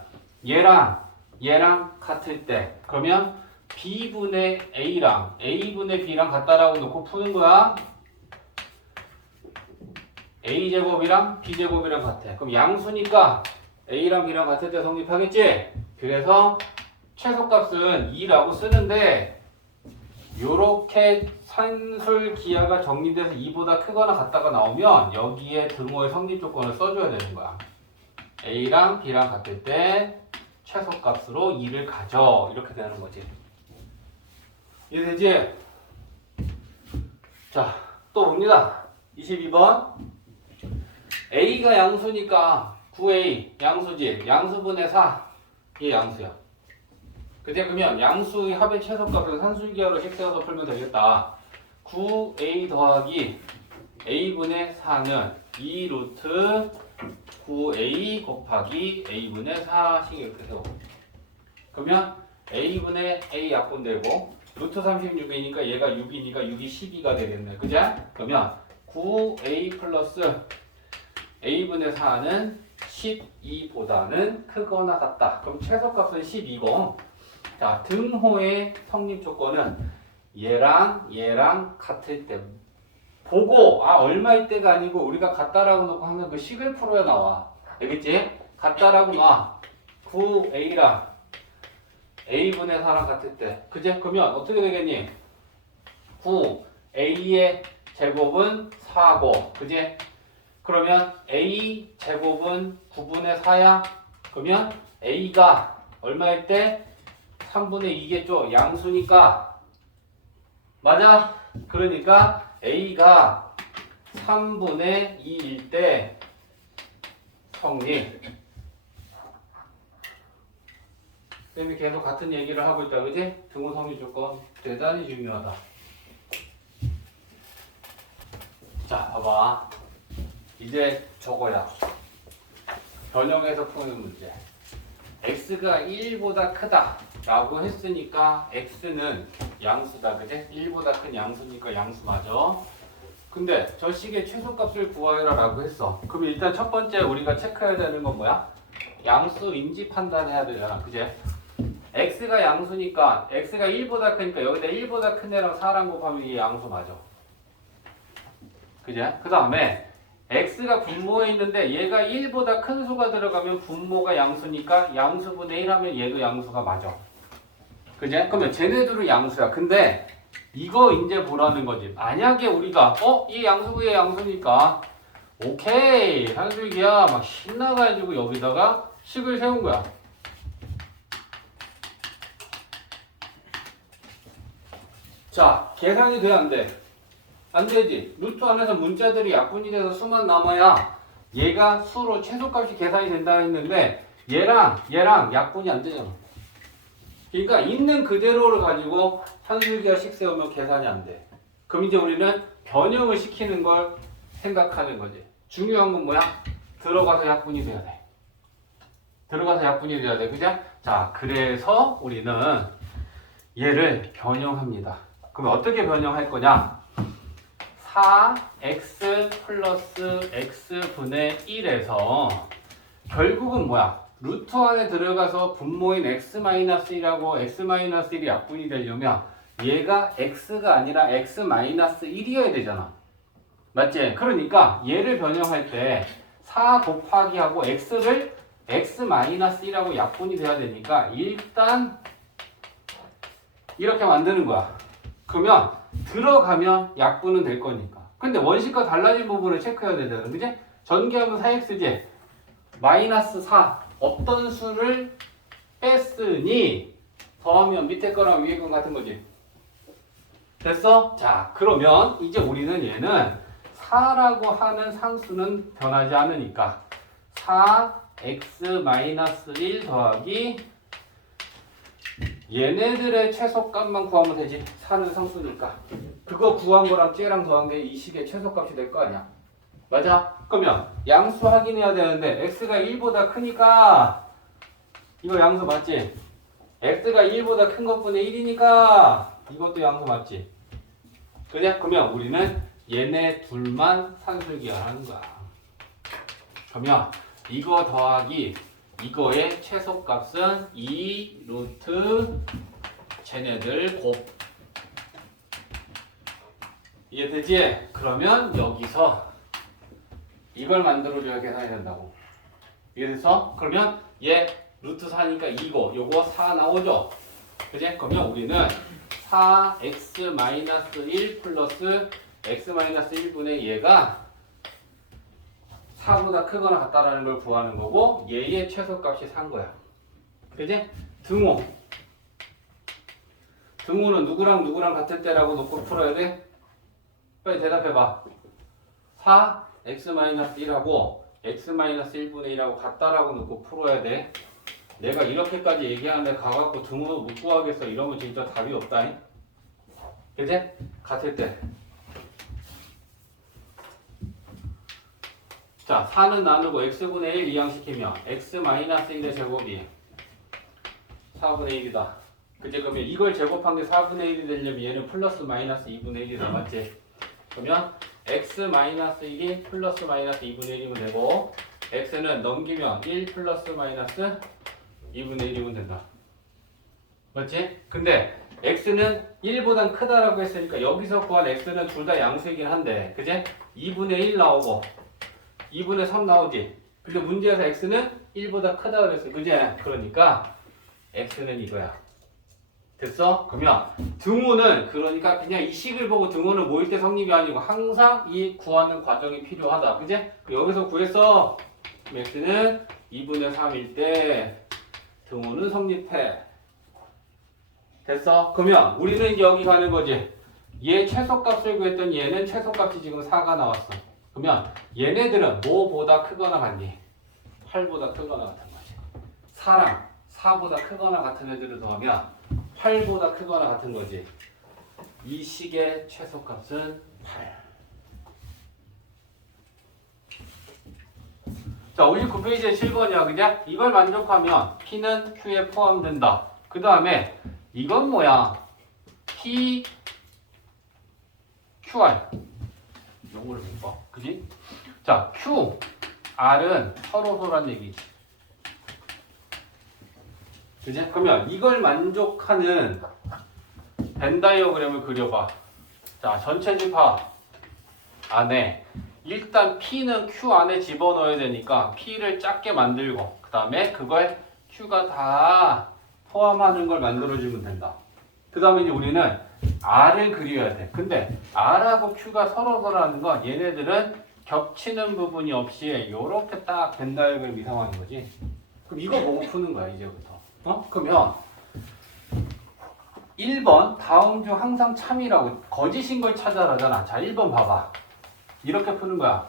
얘랑 같을 때 그러면 b분의 a랑 a분의 b랑 같다라고 놓고 푸는 거야. a제곱이랑 b제곱이랑 같아. 그럼 양수니까 a랑 b랑 같을 때 성립하겠지? 그래서 최소값은 2라고 쓰는데 요렇게 산술 기하가 정리돼서 2보다 크거나 같다가 나오면 여기에 등호의 성립 조건을 써줘야 되는 거야. a랑 b랑 같을 때 최소값으로 2를 가져. 이렇게 되는 거지. 이해되지? 자, 또 봅니다. 22번. a가 양수니까 9a 양수지. 양수분의 4. 이게 양수야. 그때 그러면 양수의 합의 최소값을 산술기하로 식세워서 풀면 되겠다. 9a 더하기 a분의 4는 2 루트 9a 곱하기 a분의 4씩 이렇게 세워. 그러면 a분의 a 약분 되고 루트 36이니까 얘가 6이니까 6이 12가 되겠네. 그죠? 그러면 9a 플러스 a분의 4는 12보다는 크거나 같다. 그럼 최소값은 12고 자, 등호의 성립 조건은 얘랑 같을 때 보고 얼마일 때가 아니고 우리가 같다라고 놓고 항상 그 식을 풀어야 나와. 알겠지? 같다라고 놔. 9a랑 a분의 4랑 같을 때. 그제? 그러면 어떻게 되겠니? 9a의 제곱은 4고. 그제? 그러면 a 제곱은 9분의 4야. 그러면 a가 얼마일 때? 3분의 2겠죠? 양수니까. 맞아? 그러니까 a가 3분의 2일 때 성립. 쌤이 계속 같은 얘기를 하고 있다. 그지? 등호 성립 조건 대단히 중요하다. 자, 봐봐. 이제 저거야. 변형해서 푸는 문제. x가 1보다 크다 라고 했으니까 x는 양수다. 그지? 1보다 큰 양수니까 양수 맞아. 근데 저 식의 최소값을 구하여라 라고 했어. 그럼 일단 첫 번째 우리가 체크해야 되는 건 뭐야? 양수인지 판단해야 되잖아. 그지? x가 양수니까 x가 1보다 크니까 여기다 1보다 큰 애랑 4랑 곱하면 이게 양수 맞아. 그지? 그 다음에 x가 분모에 있는데 얘가 1보다 큰 수가 들어가면 분모가 양수니까 양수분의 1 하면 얘도 양수가 맞아. 그지? 그러면 쟤네들은 양수야. 근데 이거 이제 보라는 거지. 만약에 우리가 이 양수고 얘 양수니까 오케이 산술기야 막 신나가지고 여기다가 식을 세운 거야. 자, 계산이 돼 안 돼? 안 되지. 루트 안에서 문자들이 약분이 돼서 수만 남아야 얘가 수로 최소값이 계산이 된다 했는데 얘랑 약분이 안 되잖아. 그러니까 있는 그대로를 가지고 산술기하식 세우면 계산이 안 돼. 그럼 이제 우리는 변형을 시키는 걸 생각하는 거지. 중요한 건 뭐야? 들어가서 약분이 돼야 돼. 들어가서 약분이 돼야 돼. 그죠? 자, 그래서 우리는 얘를 변형합니다. 그럼 어떻게 변형할 거냐? 4x 플러스 x분의 1에서 결국은 뭐야? 루트 안에 들어가서 분모인 x-1하고 x-1이 약분이 되려면 얘가 x가 아니라 x-1이어야 되잖아. 맞지? 그러니까 얘를 변형할 때 4 곱하기 하고 x를 x-1하고 약분이 돼야 되니까 일단 이렇게 만드는 거야. 그러면 들어가면 약분은 될 거니까. 근데 원식과 달라진 부분을 체크해야 되잖아. 그지? 전개하면 4x지. 마이너스 4. 어떤 수를 뺐으니 더하면 밑에 거랑 위에 거 같은 거지. 됐어? 자, 그러면 이제 우리는 얘는 4라고 하는 상수는 변하지 않으니까 4x-1 더하기 얘네들의 최소값만 구하면 되지. 4는 상수니까. 그거 구한 거랑 쟤랑 더한 게 이 식의 최소값이 될 거 아니야. 맞아? 그러면 양수 확인해야 되는데 x가 1보다 크니까 이거 양수 맞지? x가 1보다 큰 것분의 1이니까 이것도 양수 맞지? 그래? 그러면 우리는 얘네 둘만 산술기하라는 거야. 그러면 이거 더하기 이거의 최소값은 2 루트 쟤네들 곱. 이해되지? 그러면 여기서 이걸 만들어줘야 계산이 된다고. 이해됐어? 그러면 얘 루트 4니까 2고 요거 4 나오죠? 그지? 그러면 우리는 4x-1 플러스 x-1분의 얘가 4보다 크거나 같다라는 걸 구하는 거고 얘의 최소값이 4인 거야. 그지? 등호. 등호는 누구랑 누구랑 같을 때라고 놓고 풀어야 돼? 빨리 대답해봐. 4x-1하고 x-1분의 1하고 같다라고 놓고 풀어야 돼. 내가 이렇게까지 얘기하는데 가갖고 등호도 못 구하겠어. 이러면 진짜 답이 없다니. 그지? 같을 때. 자, 4는 나누고 x분의 1 이항시키면 x-1의 제곱이 4분의 1이다. 그치? 그러면 이걸 제곱한 게 4분의 1이 되려면 얘는 플러스 마이너스 2분의 1이 남았지. 그러면 x-1이 플러스 마이너스 2분의 1이면 되고 x는 넘기면 1 플러스 마이너스 2분의 1이면 된다. 맞지? 근데 x는 1보단 크다라고 했으니까 여기서 구한 x는 둘 다 양수이긴 한데 그치? 2분의 1 나오고 2분의 3 나오지? 근데 문제에서 x는 1보다 크다 그랬어. 그치? 그러니까 x는 이거야. 됐어? 그러면 등호는 그러니까 그냥 이 식을 보고 등호는 모일 때 성립이 아니고 항상 이 구하는 과정이 필요하다. 그지? 여기서 구했어. x는 2분의 3일 때 등호는 성립해. 됐어? 그러면 우리는 이제 여기 가는 거지. 얘 최소값을 구했던 얘는 최소값이 지금 4가 나왔어. 그러면 얘네들은 뭐보다 크거나 같니? 8보다 크거나 같은 거지. 4랑 4보다 크거나 같은 애들을 더하면 8보다 크거나 같은 거지. 이 식의 최소값은 8. 자, 59페이지에 7번이야. 그냥 이걸 만족하면 P는 Q에 포함된다. 그 다음에 이건 뭐야? P, QR. 영어를 못 봐. 그지? 자, Q, R은 서로소란 얘기지. 그지? 그러면 이걸 만족하는 벤 다이어그램을 그려봐. 자, 전체 집합 안에 일단 P는 Q 안에 집어넣어야 되니까 P를 작게 만들고 그 다음에 그걸 Q가 다 포함하는 걸 만들어주면 된다. 그 다음에 이제 우리는 R을 그려야 돼. 근데 R하고 Q가 서로서라는 건 얘네들은 겹치는 부분이 없이 이렇게 딱 벤 다이어그램 이 상황인 거지. 그럼 이거 보고 푸는 거야 이제부터. 그러면 1번 다음 중 항상 참이라고 거짓인 걸 찾아라잖아. 자, 1번 봐봐. 이렇게 푸는 거야.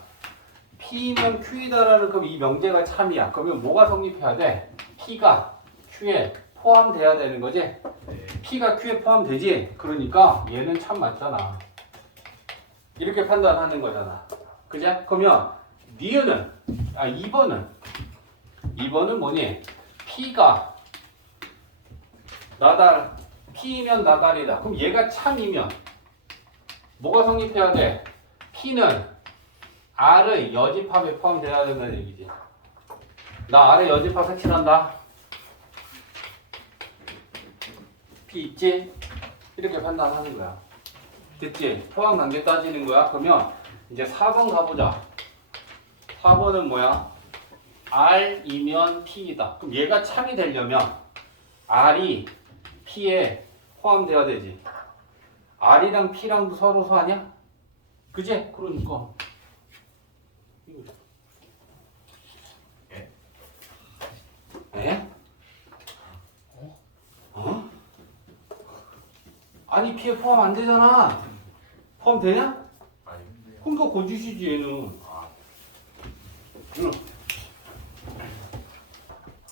P면 Q이다라는 그럼 이 명제가 참이야. 그러면 뭐가 성립해야 돼? P가 Q에 포함돼야 되는 거지? 네. P가 Q에 포함되지? 그러니까 얘는 참 맞잖아. 이렇게 판단하는 거잖아. 그죠? 그러면 니은은 2번은 뭐니? P가 나달 P면 나달이다. 그럼 얘가 참이면 뭐가 성립해야 돼? P는 R의 여집합에 포함돼야 된다는 얘기지. 나 R의 여집합 색칠한다. P 있지? 이렇게 판단하는 거야. 됐지? 포함 관계 따지는 거야. 그러면 이제 4번 가보자. 4번은 뭐야? R이면 P이다. 그럼 얘가 참이 되려면 R이 P에 포함돼야 되지. R이랑 P랑도 서로 소하냐? 그지? 그러니까. 에? 아니 P에 포함 안 되잖아. 포함 되냐? 아닌데요. 그러니까 거짓이지 얘는. 응.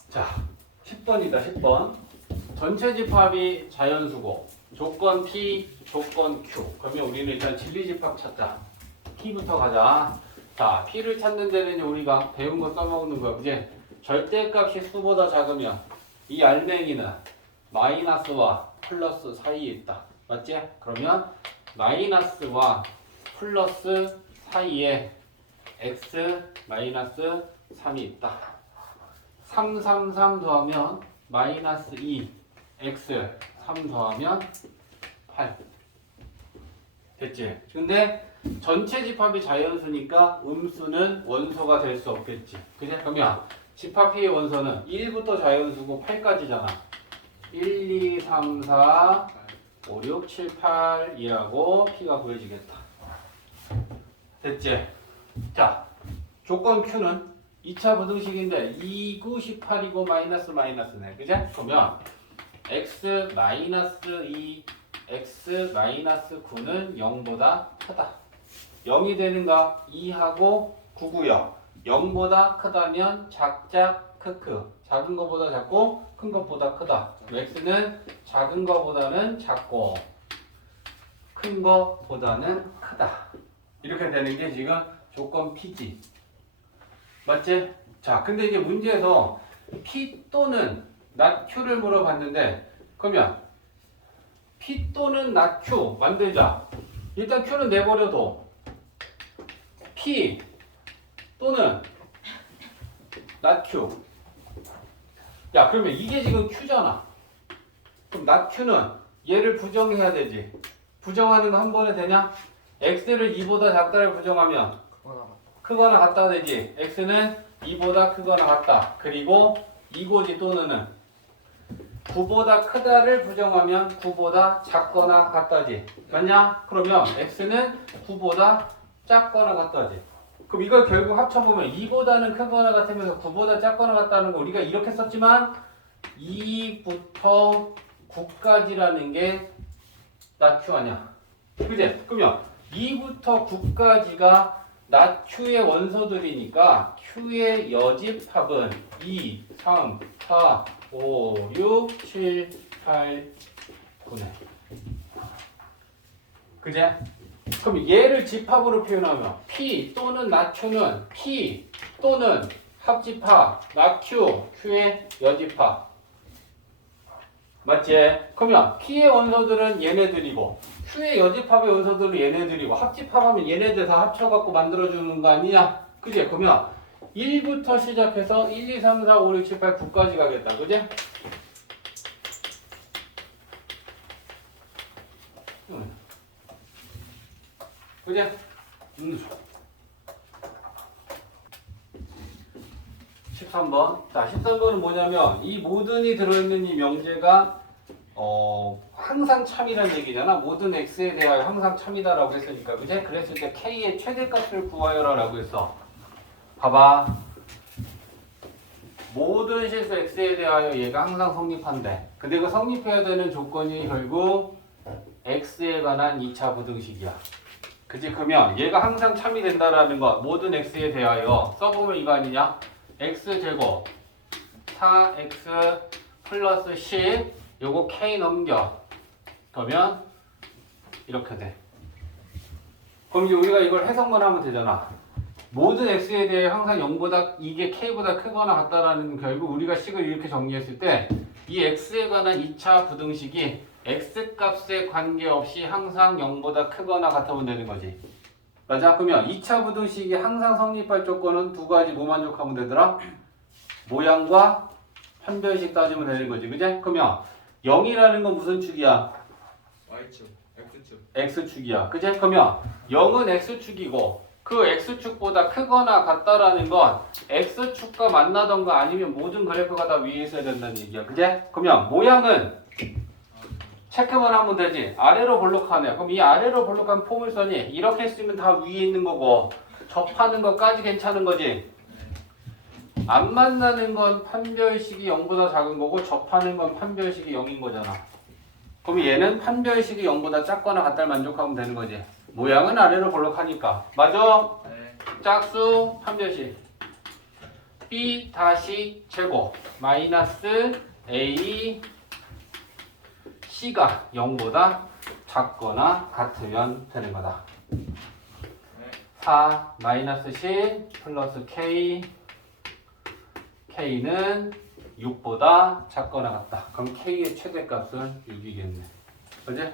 자, 10번이다 10번. 전체 집합이 자연수고 조건 P, 조건 Q. 그러면 우리는 일단 진리집합 찾자. P부터 가자. 자, P를 찾는 데는 이제 우리가 배운 거 써먹는 거야. 그지? 절대값이 수보다 작으면 이 알맹이는 마이너스와 플러스 사이에 있다. 맞지? 그러면 마이너스와 플러스 사이에 x 마이너스 3이 있다. 3, 3, 3 더하면 마이너스 2 x 3 더하면 8 됐지? 근데 전체 집합이 자연수니까 음수는 원소가 될 수 없겠지. 그지? 그러면 집합 P의 원소는 1부터 자연수고 8까지잖아. 1, 2, 3, 4, 5, 6, 7, 8이라고 P가 구해지겠다. 됐지? 자, 조건 Q는 2차 부등식인데 2, 9, 18이고 마이너스네. 그지? 그러면 x 마이너스 2, x 마이너스 9는 0보다 크다. 0이 되는가? 2하고 9고요. 0보다 크다면 작작 크크. 작은 것보다 작고 큰 것보다 크다. x는 작은 것보다는 작고 큰 것보다는 크다. 이렇게 되는 게 지금 조건 P지. 맞지? 자, 근데 이게 문제에서 P 또는 not Q를 물어봤는데 그러면 P 또는 not Q 만들자. 일단 Q는 내버려둬. P 또는 not Q. 야, 그러면 이게 지금 Q잖아. 그럼 not Q는 얘를 부정해야 되지. 부정하는 거 한 번에 되냐? X를 2보다 작다를 부정하면 크거나 같다 되지. X는 2보다 크거나 같다. 그리고 이고지 또는은 9보다 크다를 부정하면 9보다 작거나 같다지. 맞냐? 그러면 X는 9보다 작거나 같다지. 그럼 이걸 결국 합쳐보면 2보다는 크거나 같으면서 9보다 작거나 같다는 거 우리가 이렇게 썼지만 2부터 9까지라는 게 not Q 아니야. 그지? 그러면 2부터 9까지가 not Q의 원소들이니까 Q의 여집합은 2, 3, 4, 5, 6, 7, 8, 9네. 그제? 그럼 얘를 집합으로 표현하면 P 또는 not Q는 P 또는 합집합 not Q, Q의 여집합. 맞지? 그러면 P의 원소들은 얘네들이고 Q의 여집합의 원소들은 얘네들이고 합집합하면 얘네들 다 합쳐갖고 만들어주는 거 아니냐? 그지? 그러면 1부터 시작해서 1, 2, 3, 4, 5, 6, 7, 8, 9까지 가겠다. 그지? 그지? 13번. 자, 13번은 뭐냐면 이 모든이 들어있는 이 명제가 항상 참이라는 얘기잖아. 모든 x에 대하여 항상 참이다라고 했으니까. 그지? 그랬을 때 k의 최대값을 구하여라 라고 했어. 봐봐. 모든 실수 x에 대하여 얘가 항상 성립한대. 근데 그 성립해야 되는 조건이 결국 x에 관한 2차 부등식이야. 그치? 그러면 얘가 항상 참이 된다라는 거 모든 x에 대하여 써보면 이거 아니냐? x제곱 4x 플러스 10 요거 k 넘겨. 그러면 이렇게 돼. 그럼 이제 우리가 이걸 해석만 하면 되잖아. 모든 x에 대해 항상 0보다 이게 k보다 크거나 같다라는 결국 우리가 식을 이렇게 정리했을 때 이 x에 관한 2차 부등식이 x 값에 관계없이 항상 0보다 크거나 같으면 되는 거지. 맞아? 그러면 2차 부등식이 항상 성립할 조건은 두 가지 뭐 만족하면 되더라? 모양과 판별식 따지면 되는 거지. 그지? 그러면 0이라는 건 무슨 축이야? Y축, X축. X축이야. 그지? 그러면 0은 X축이고 그 X축보다 크거나 같다라는 건 X축과 만나던가 아니면 모든 그래프가 다 위에 있어야 된다는 얘기야. 그지? 그러면 모양은 체크만 하면 되지. 아래로 볼록하네. 그럼 이 아래로 볼록한 포물선이 이렇게 쓰면 다 위에 있는 거고 접하는 것까지 괜찮은 거지. 안 만나는 건 판별식이 0보다 작은 거고 접하는 건 판별식이 0인 거잖아. 그럼 얘는 판별식이 0보다 작거나 같다를 만족하면 되는 거지. 모양은 아래로 볼록하니까. 맞아? 네. 짝수 판별식 b 다시 제곱 마이너스 a c가 0보다 작거나 같으면 되는 거다. 네. 4 마이너스 10 플러스 k k는 6보다 작거나 같다. 그럼 k의 최대값은 6이겠네. 그지?